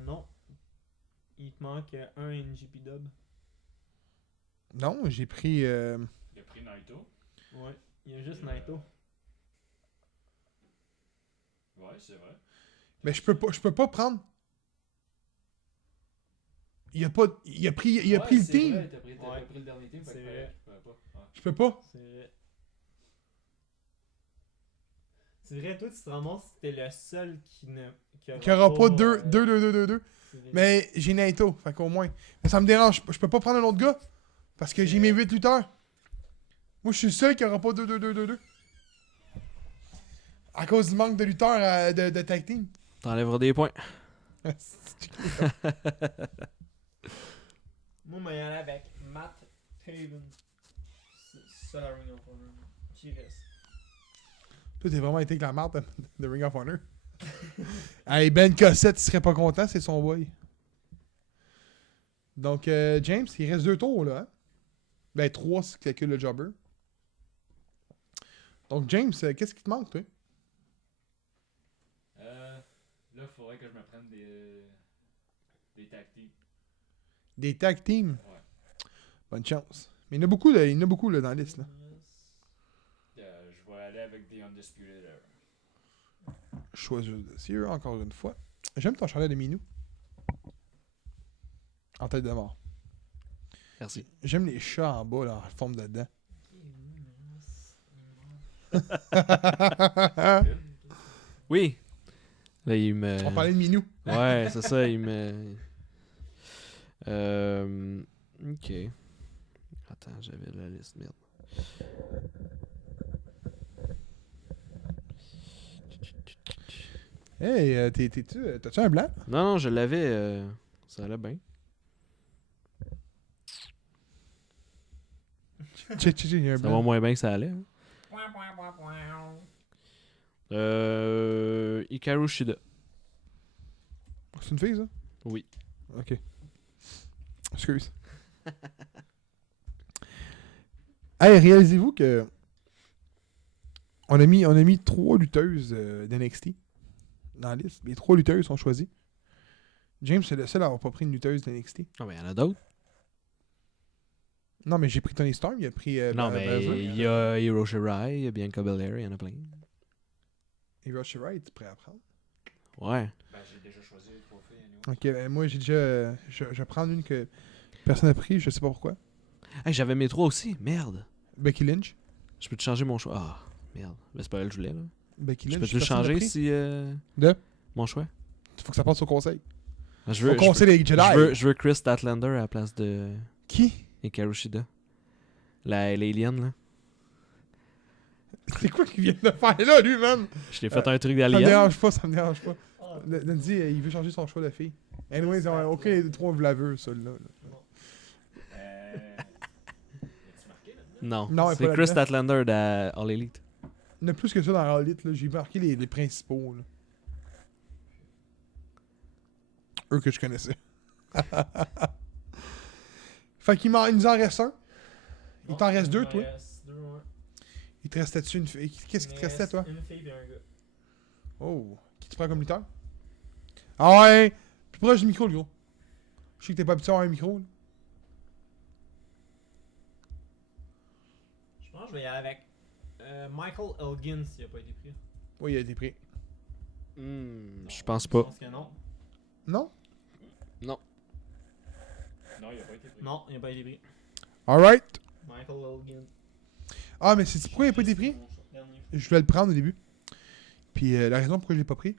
Non. Il te manque un NGP dub. Non, j'ai pris. Il a pris Naito. Ouais. Il y a juste Naito. Ouais, c'est vrai. Mais je peux pas prendre. Il a pris le team. Vrai, t'as Ouais. pris le dernier team. C'est fait que vrai. je pouvais pas. Ouais. Je peux pas. C'est vrai. C'est vrai, toi, tu te ramasses que t'es le seul qui ne. Qui aura pas 2. C'est vrai. Mais j'ai Naito, fait qu'au moins. Mais ça me dérange. Je peux pas prendre un autre gars. Parce que j'ai mes 8 lutteurs. Moi, je suis le seul qui aura pas 2. À cause du manque de lutteurs de tag team. T'enlèveras des points. Moi, je vais y aller avec Matt Taven. C'est ça la Ring of Honor. Qui reste? Toi, t'es vraiment été avec la marde de Ring of Honor. Hey, Ben Cossette, il serait pas content, c'est son boy. Donc, James, il reste 2 tours, là. Hein? Ben, 3 si tu calcules le jobber. Donc, James, qu'est-ce qui te manque, toi? Là, il faudrait que je me prenne des tag teams. Des tag teams? Ouais. Bonne chance. Mais il y en a beaucoup, là, dans la liste, là. Je vais aller avec The Undisputed Era. Choisir de Seer, encore une fois. J'aime ton chandail de Minou. En tête de mort. Merci. J'aime les chats en bas, là, en forme de dents. Oui. Là, il me... On parlait de Minou. Ouais, c'est ça, il me... Ok. Attends, j'avais la liste, merde. Hey, t'as-tu un blanc? Non, je l'avais, ça allait bien. Il y a un Ça va blanc. moins bien que ça allait. Hein. Hikaru Shida. C'est une fille, ça? Oui. Ok. Excuse. Hey, réalisez-vous que on a mis 3 lutteuses d'NXT dans la liste. Les 3 lutteuses sont choisies. James, c'est le seul à avoir pas pris une lutteuse d'NXT. Ah, mais il y en a d'autres. Non, mais j'ai pris Tony Storm, il a pris Non, mais il y a Hiro Shirai, il y a Bianca Belair, il y en a plein. Hiro Shirai, tu es prêt à prendre? Ouais. Ben, j'ai déjà choisi les 3 filles. Anyway. Ok, moi j'ai déjà. Je vais prendre une que personne n'a pris, je sais pas pourquoi. Hey, j'avais mes 3 aussi, merde. Becky Lynch. Je peux te changer mon choix. Ah, merde. Mais c'est pas elle que je voulais, là. Becky Je Lynch. peux te le personne n'a changer pris? si... De? Mon choix? Faut que ça passe au conseil. Je Au conseil des Jedi. je veux Chris Statlander à la place de Qui? Hikaru Shida. L'alien, là. C'est quoi qu'il vient de faire là, lui, man? Je t'ai fait un truc Ça me d'alien. dérange pas, ça me dérange pas. Ah, Lundi, il veut changer son choix de fille. Anyways, aucun des 3 vous la veut, celui-là. As-tu marqué là-dedans? Non, Non, elle est c'est pas Chris là-dedans. Statlander d'All Elite. Il y en a plus que ça dans All Elite, là. J'ai marqué les principaux, là. Eux que je connaissais. Fait qu'il nous en reste un. Il t'en reste 2, toi. Il reste 2, ouais. Il te restait-tu une fille? Qu'est-ce qui te restait, toi? Une fille et un gars. Oh. Qui tu prends comme lutteur? Ah ouais! Plus proche du micro, le gros. Je sais que t'es pas habitué à avoir un micro, là. Je pense que je vais y aller avec Michael Elgin s'il n'a pas été pris. Oui, il a été pris. Je pense Je pas. pense que non. Non? Non. Non, il a pas été pris. Non, il n'a pas été pris. Alright. Michael Elgin. Ah, mais c'est pourquoi il a pas été pris? Je voulais le prendre au début. Puis la raison pourquoi je l'ai pas pris,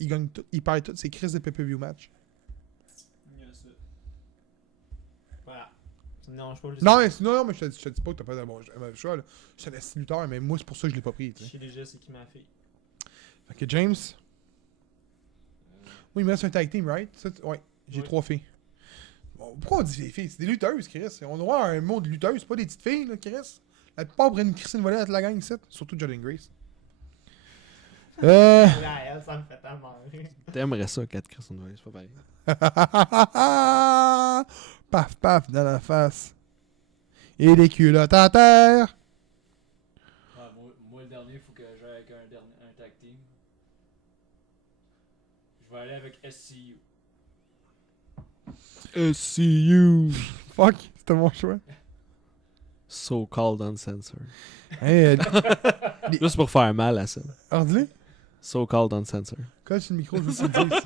il gagne tout, il perd tout ses crises de pay-per-view match. Il y a ça. Voilà. Ça me dérange pas. Non, mais je te dis pas que t'as pas de bon choix, là. Je suis un esti lutteur, mais moi c'est pour ça que je l'ai pas pris, tu Je sais. sais déjà c'est qui ma fille. Fait que James. Oui, il me reste un tag team, right? Ouais, j'ai Oui. 3 filles. Bon, pourquoi on dit les filles? C'est des lutteuses, Chris. On doit un mot de lutteuse, c'est pas des petites filles, là, Chris. La plupart prennent une Christine Volée à la gang ici, surtout Jordan Grace. Là, elle, ça me fait tellement rire. T'aimerais ça, 4 Chris Noël, c'est pas pareil. Paf, paf, dans la face. Et les culottes à terre. Ah, moi, le dernier, il faut que j'aille avec un tag team. Je vais aller avec SCU. SCU. Fuck, c'était mon choix. So called uncensored. Hey, Juste pour faire mal à ça. Ordile, So called uncensored. colle sur le micro, je veux que tu le dises.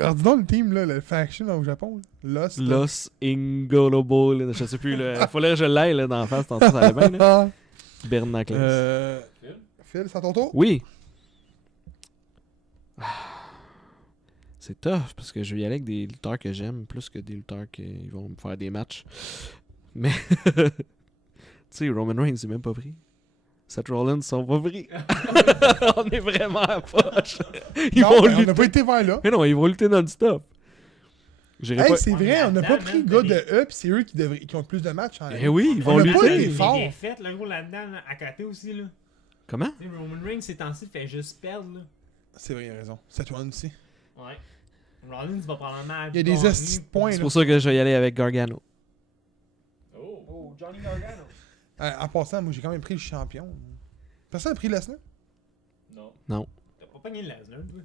Alors, dis donc le team, là, le faction au Japon. Là. Lost. Los Ingolobol. Je sais plus, là. Fallait que je l'aille là, dans la face, tantôt, ça allait bien, là. Bernacles. Phil, c'est à ton tour? Oui. C'est tough parce que je vais y aller avec des lutteurs que j'aime plus que des lutteurs qui vont me faire des matchs. Mais tu sais, Roman Reigns, il est même pas pris. Seth Rollins sont pas pris. On est vraiment à poche. Ils Non, vont mais on n'a lutter. pas été vers là. Mais non, ils vont lutter non-stop. J'irai Hey, pas... c'est Ouais, vrai, on n'a mais pas là-dedans, pris le man, gars t'as de E, pis c'est eux qui ont le plus de matchs. En Eh oui, ils vont On a lutter. pas été Les fort. défaites, le gros, là-dedans, là, à côté aussi, là. Comment? Tu sais, Roman Reigns, ces temps-ci, fait juste perdre, là. C'est vrai, il a raison. Seth Rollins aussi. Ouais. Rollins va probablement. Il y a des gagner astis de points, C'est là. pour ça que je vais y aller avec Gargano. Oh. Johnny Gargano. En passant, moi, j'ai quand même pris le champion. Personne n'a pris Lesnar? Non. T'as pas pogné le Lesnar, toi.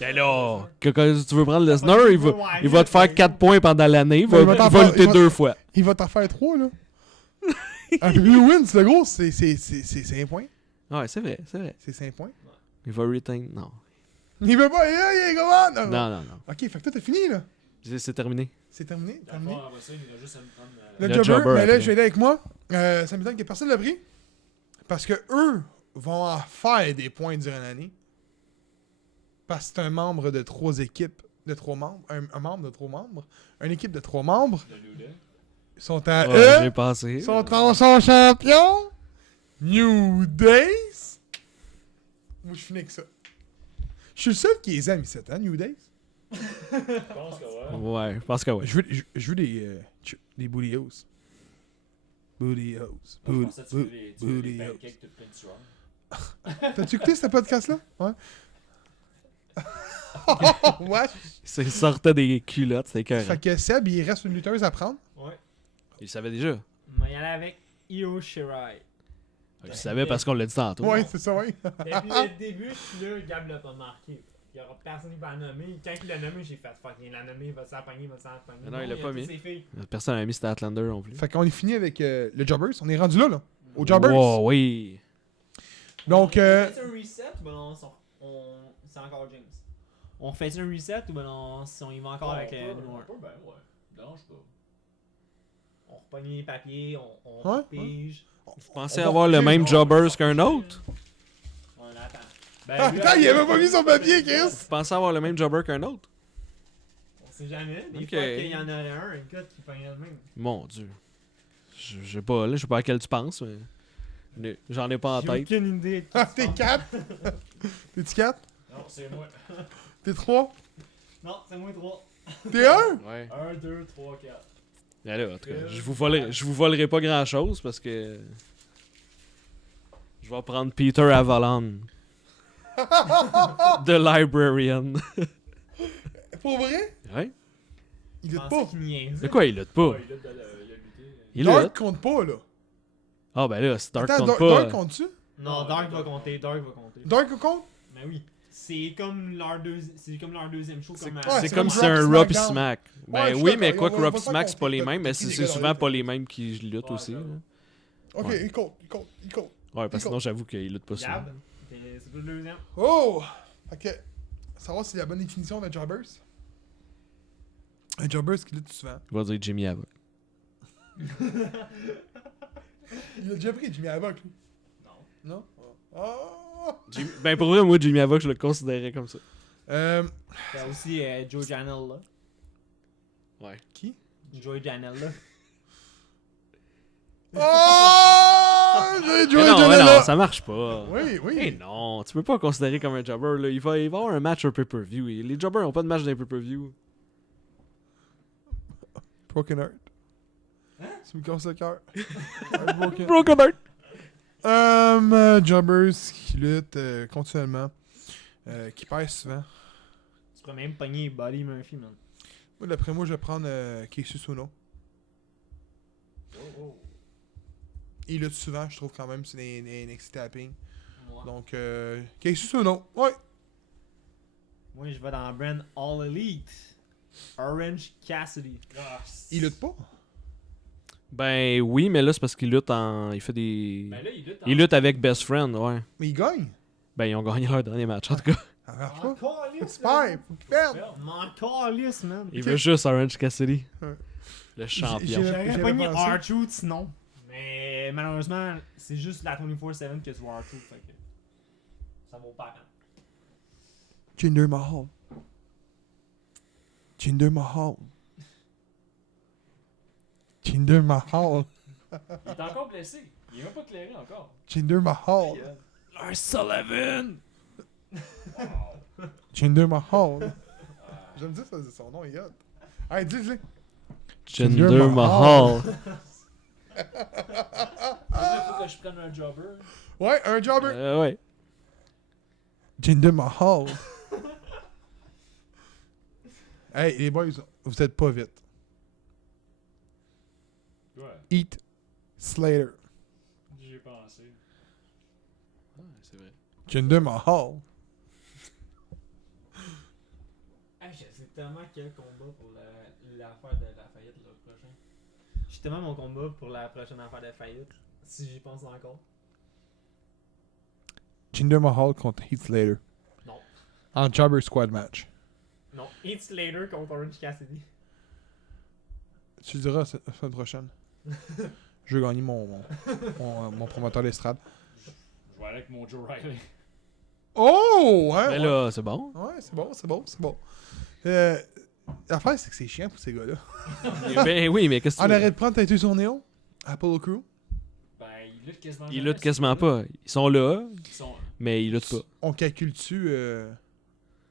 Ben là, quand tu veux prendre Lesnar, il Ouais, va te faire 4 points pendant l'année. Il Mais il va va t'en faire- lutter il va- 2 fois. Il va t'en faire 3, là. Un peu wins, le gros, c'est 5 points. Ouais, c'est vrai, c'est vrai. C'est 5 points. Il va retain. Non. Il veut pas, il est comment? Non, non. Ok, fait que toi, t'as fini, là. C'est terminé. C'est terminé. Dans le terminé. fond, après ça, il a juste à me prendre. Le Le jobber, jobber, mais là, après. je vais aller avec moi. Ça m'étonne que personne l'a pris. Parce que eux vont en faire des points durant l'année. Parce que c'est un membre de 3 équipes, de 3 membres. Un membre de 3 membres. Une équipe de 3 membres. De New Day. Ils sont à Ouais, eux. j'ai passé. Ils sont en son champion. New Days. Moi, je finis avec ça. Je suis le seul qui les aime ici, hein, New Days. Je pense que ouais. Ouais, je pense que ouais. Je veux des booty hoes. Booty hoes. Je pensais que tu veux des booty pancakes tout plein de sueur. T'as-tu écouté ce podcast-là? Ouais. Ouais. Il sortait des culottes, c'était écœurant. Fait que Seb, il reste une lutteuse à prendre. Ouais. Il le savait déjà. On va y aller avec Io Shirai. Il le savait parce qu'on l'a dit tantôt. Ouais, c'est ça, ouais. Depuis le début, je suis là, Gab l'a pas marqué. Il y aura personne qui va la nommer. Quand il l'a nommé, j'ai fait fuck, il l'a nommé, il va s'en pogner, il va s'en pogner. Mais non, il l'a a pas toutes mis. ses filles. Personne n'a mis Statlander non plus. Fait qu'on est fini avec le Jobbers. On est rendu là. Au Jobbers. Wow, oui. Donc, On fait un reset ou ben c'est encore James? On fait un reset ou ben on y va encore avec le numéro 1? Ben ouais. Dérange pas. On repogne les papiers, on Ouais, pige. Vous pensez avoir le même Jobbers qu'un autre? On attend. Ah, putain, il avait pas mis son papier, Chris. Vous pensez avoir le même Jobber qu'un autre? On sait jamais. Des Ok. fois qu'il y en a un gars qui pogne le même. Mon Dieu. Je sais pas, là, je sais pas à quel tu penses, mais j'en ai pas en J'ai tête. aucune idée. de qui Ah, tu t'es penses. 4. T'es-tu 4? Non, c'est moi. T'es 3? Non, c'est moi 3. T'es 1? Ouais. 1, 2, 3, 4. Allez, en tout cas, je vous volerai pas grand chose parce que. Je vais prendre Peter Avalon. The Librarian. Pour vrai? Ouais? Il Je lutte pensais pas. De qu'il niaisait. quoi il lutte pas? Ouais, il a lutté. Il Dark lutte. compte pas, là. Ah ben là, Stark Attends, compte Dark pas. compte-tu? Non, Dark va compter, Dark va compter. Dark compte? Mais oui. C'est comme leur deuxième show comme Ouais, C'est c'est comme comme si c'est un Raw Raw puis pis Smack. Ouais, Ben je suis oui, mais d'accord, quoi que on va Raw pas pis Smack, c'est pas les compter, mêmes, mais puis les c'est gars souvent dans pas la les mêmes qui luttent Ouais, aussi. ben là. Ok, Ouais. il compte. Ouais, parce que sinon j'avoue qu'il lutte pas ça. Gab, c'est plus le deuxième. Oh! Fait que, savoir si c'est la bonne définition d'un Jobbers. Un Jobbers qui lutte souvent. Je vais dire Jimmy Havoc. Il a déjà pris Jimmy Havoc, lui. Non. Non? Ah! Ben pour vrai, moi Jimmy Havoc, je le considérais comme ça. T'as aussi Joe Janelle là. Ouais. Qui? Joe Janelle là. Oh! J'ai joué Mais là. non, ça marche pas. Oui, oui. Mais non, tu peux pas considérer comme un jobber. Là. Il va y avoir un match au pay-per-view. Les jobbers ont pas de match d'un pay-per-view. Broken Heart. Tu me casses le cœur. Heartbroken. Broken Heart. Jobbers qui luttent continuellement. Qui perdent souvent. Tu pourrais même pogner Buddy Murphy, man. Moi, d'après moi, je vais prendre Keisuke Suno. Oh. Il lutte souvent, je trouve quand même, c'est des NXT tapping. Moi. Donc, Keisuke Suno. Ouais. Moi, je vais dans brand All Elite. Orange Cassidy. Ah, Il lutte pas. Ben oui, mais là, c'est parce qu'il lutte en. Il fait des. Ben là, il lutte. Il lutte avec Best Friend, ouais. Mais il gagne. Ben ils ont gagné leur dernier match, en tout cas. Ça marche pas. Encore Faut qu'il perde. Faut qu'il perde. Encore lisse, man. Il veut juste Orange Cassidy. Ouais. Le J'ai- champion. J'avais J'aurais pogné pensé. R-Truth sinon. Mais malheureusement, c'est juste la 24/7 que tu vois R-Truth. Fait que ça vaut pas la peine. Jinder Mahal. Jinder Mahal. Jinder Mahal. Il est encore blessé. Il est même pas clairé encore. Jinder Mahal. Lars Sullivan! Jinder Mahal. J'aime dire ça, son nom est hot. Hey, dis-le. Jinder Mahal. Mahal. Il faut que je prenne un jobber. Ouais, un jobber. Ouais. Jinder Mahal. Hey, les boys, vous êtes pas vite. Ouais, Heath Slater. j'y ai pensé. C'est vrai. Jinder Mahal. Ah, je sais tellement quel combat pour l'affaire de la faillite le prochain. J'ai tellement mon combat pour la prochaine affaire de faillite. Si j'y pense encore. Jinder Mahal contre Heath Slater. Non. En Jobber Squad match. Non. Heath Slater contre Orange Cassidy. Tu le diras la semaine prochaine. Je veux gagner mon promoteur d'estrade. Je vais aller avec mon Joe Riley. Oh! Ouais, Mais ouais. là, c'est bon. Ouais, c'est bon, c'est bon, c'est bon. L'affaire, c'est que c'est chiant pour ces gars-là. Ben oui, mais qu'est-ce que On tu veux? arrête de prendre Titus O'Neil, Apollo Crew. Ben, il lutte quasiment Ils jamais, luttent quasiment ces gars-là. pas. Ils sont là, Ils sont... mais ils luttent pas. On calcule-tu.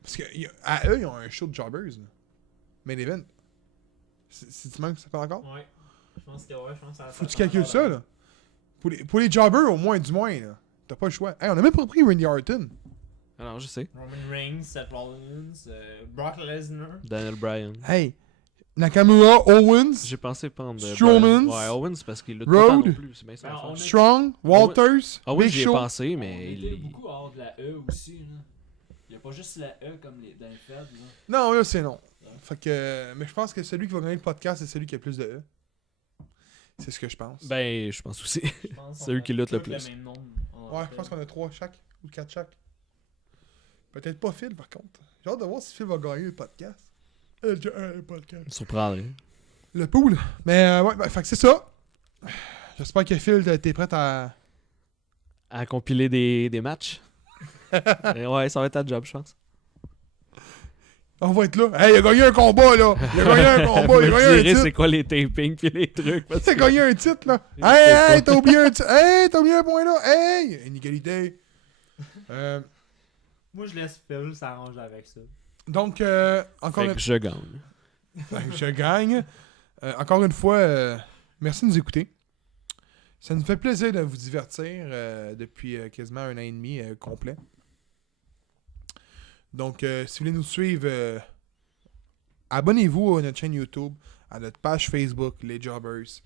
Parce qu'à eux, ils ont un show de jobbers. Là. Main event. C'est-tu même que ça fait encore? Ouais. Je pense que ouais, je pense que ça Faut que tu calcules ça, là. Pour les jobbers, au moins, du moins, là. T'as pas le choix. Hey, on a même pas pris Randy Orton. Alors, je sais. Roman Reigns, Seth Rollins, Brock Lesnar. Daniel Bryan. Hey, Nakamura, Owens, J'ai pensé prendre Strowman. Bryan. Ouais, Owens parce qu'il lutte Road. pas tant non plus. C'est bien ça. Ben, l'affaire. on est- Strong, Walters, Owens, Big j'y ai Show. pensé, On mais était il... beaucoup hors de la E aussi, là. Il y a pas juste la E comme dans les Fed, là. Non, là, c'est non. Fait que, mais je pense que celui qui va gagner le podcast, c'est celui qui a plus de E. C'est ce que je pense. Ben, je pense aussi. Je pense C'est qu'on eux a qui luttent le tous plus. même nombre en Ouais, fait. je pense qu'on a 3 chaque, ou 4 chaque. Peut-être pas Phil, par contre. J'ai hâte de voir si Phil va gagner le podcast. Le podcast. Me surprendrait. Le pool. Mais ouais, fait que c'est ça. J'espère que Phil, t'es prêt à... À compiler des matchs. Et ouais, ça va être ta job, je pense. On va être là. Hey, il a gagné un combat, là. Il a gagné un combat, il a Me gagné un dirais c'est titre. quoi les tapings puis les trucs. Parce Il a que... gagné un titre, là. Je sais Hey, pas. t'as oublié un titre. Hey, t'as oublié un point, là. Hey, inégalité. Moi, je laisse Phil s'arranger avec ça. Donc, encore Fait une que je gagne. Fait que je gagne. Encore une fois, merci de nous écouter. Ça nous fait plaisir de vous divertir depuis quasiment 1 an et demi complet. Donc, si vous voulez nous suivre, abonnez-vous à notre chaîne YouTube, à notre page Facebook, Les Jobbers,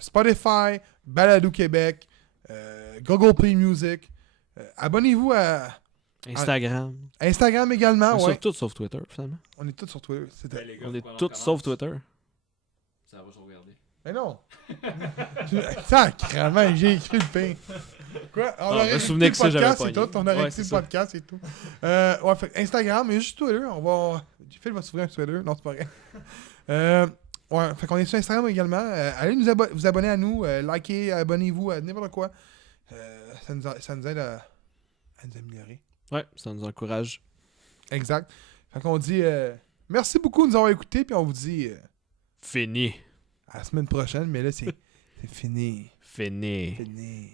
Spotify, Balado Québec, Google Play Music. Abonnez-vous à Instagram. Instagram également. Sur Ouais. tout sauf Twitter, finalement. On est tous sur Twitter. C'était- Ben, les gars, On faut est qu'on en tous commence. sauf Twitter. Ça va se regarder. Mais non! Sacrément, j'ai écrit le pain. Quoi? On je aurait me écouté souvenais le que ça, j'avais podcast pas et dit. tout. On aurait Ouais, écouté c'est le ça. podcast et tout. Ouais, fait que Instagram, mais juste Twitter. On va. Phil va s'ouvrir un Twitter. Non, c'est pas vrai. Ouais, fait qu'on est sur Instagram également. Allez vous abonner à nous. Likez, abonnez-vous à n'importe quoi. Ça nous aide à nous améliorer. Ouais, ça nous encourage. Exact. Fait qu'on dit merci beaucoup de nous avoir écoutés. Puis on vous dit Fini. à la semaine prochaine. Mais là, c'est fini. Fini. Fini.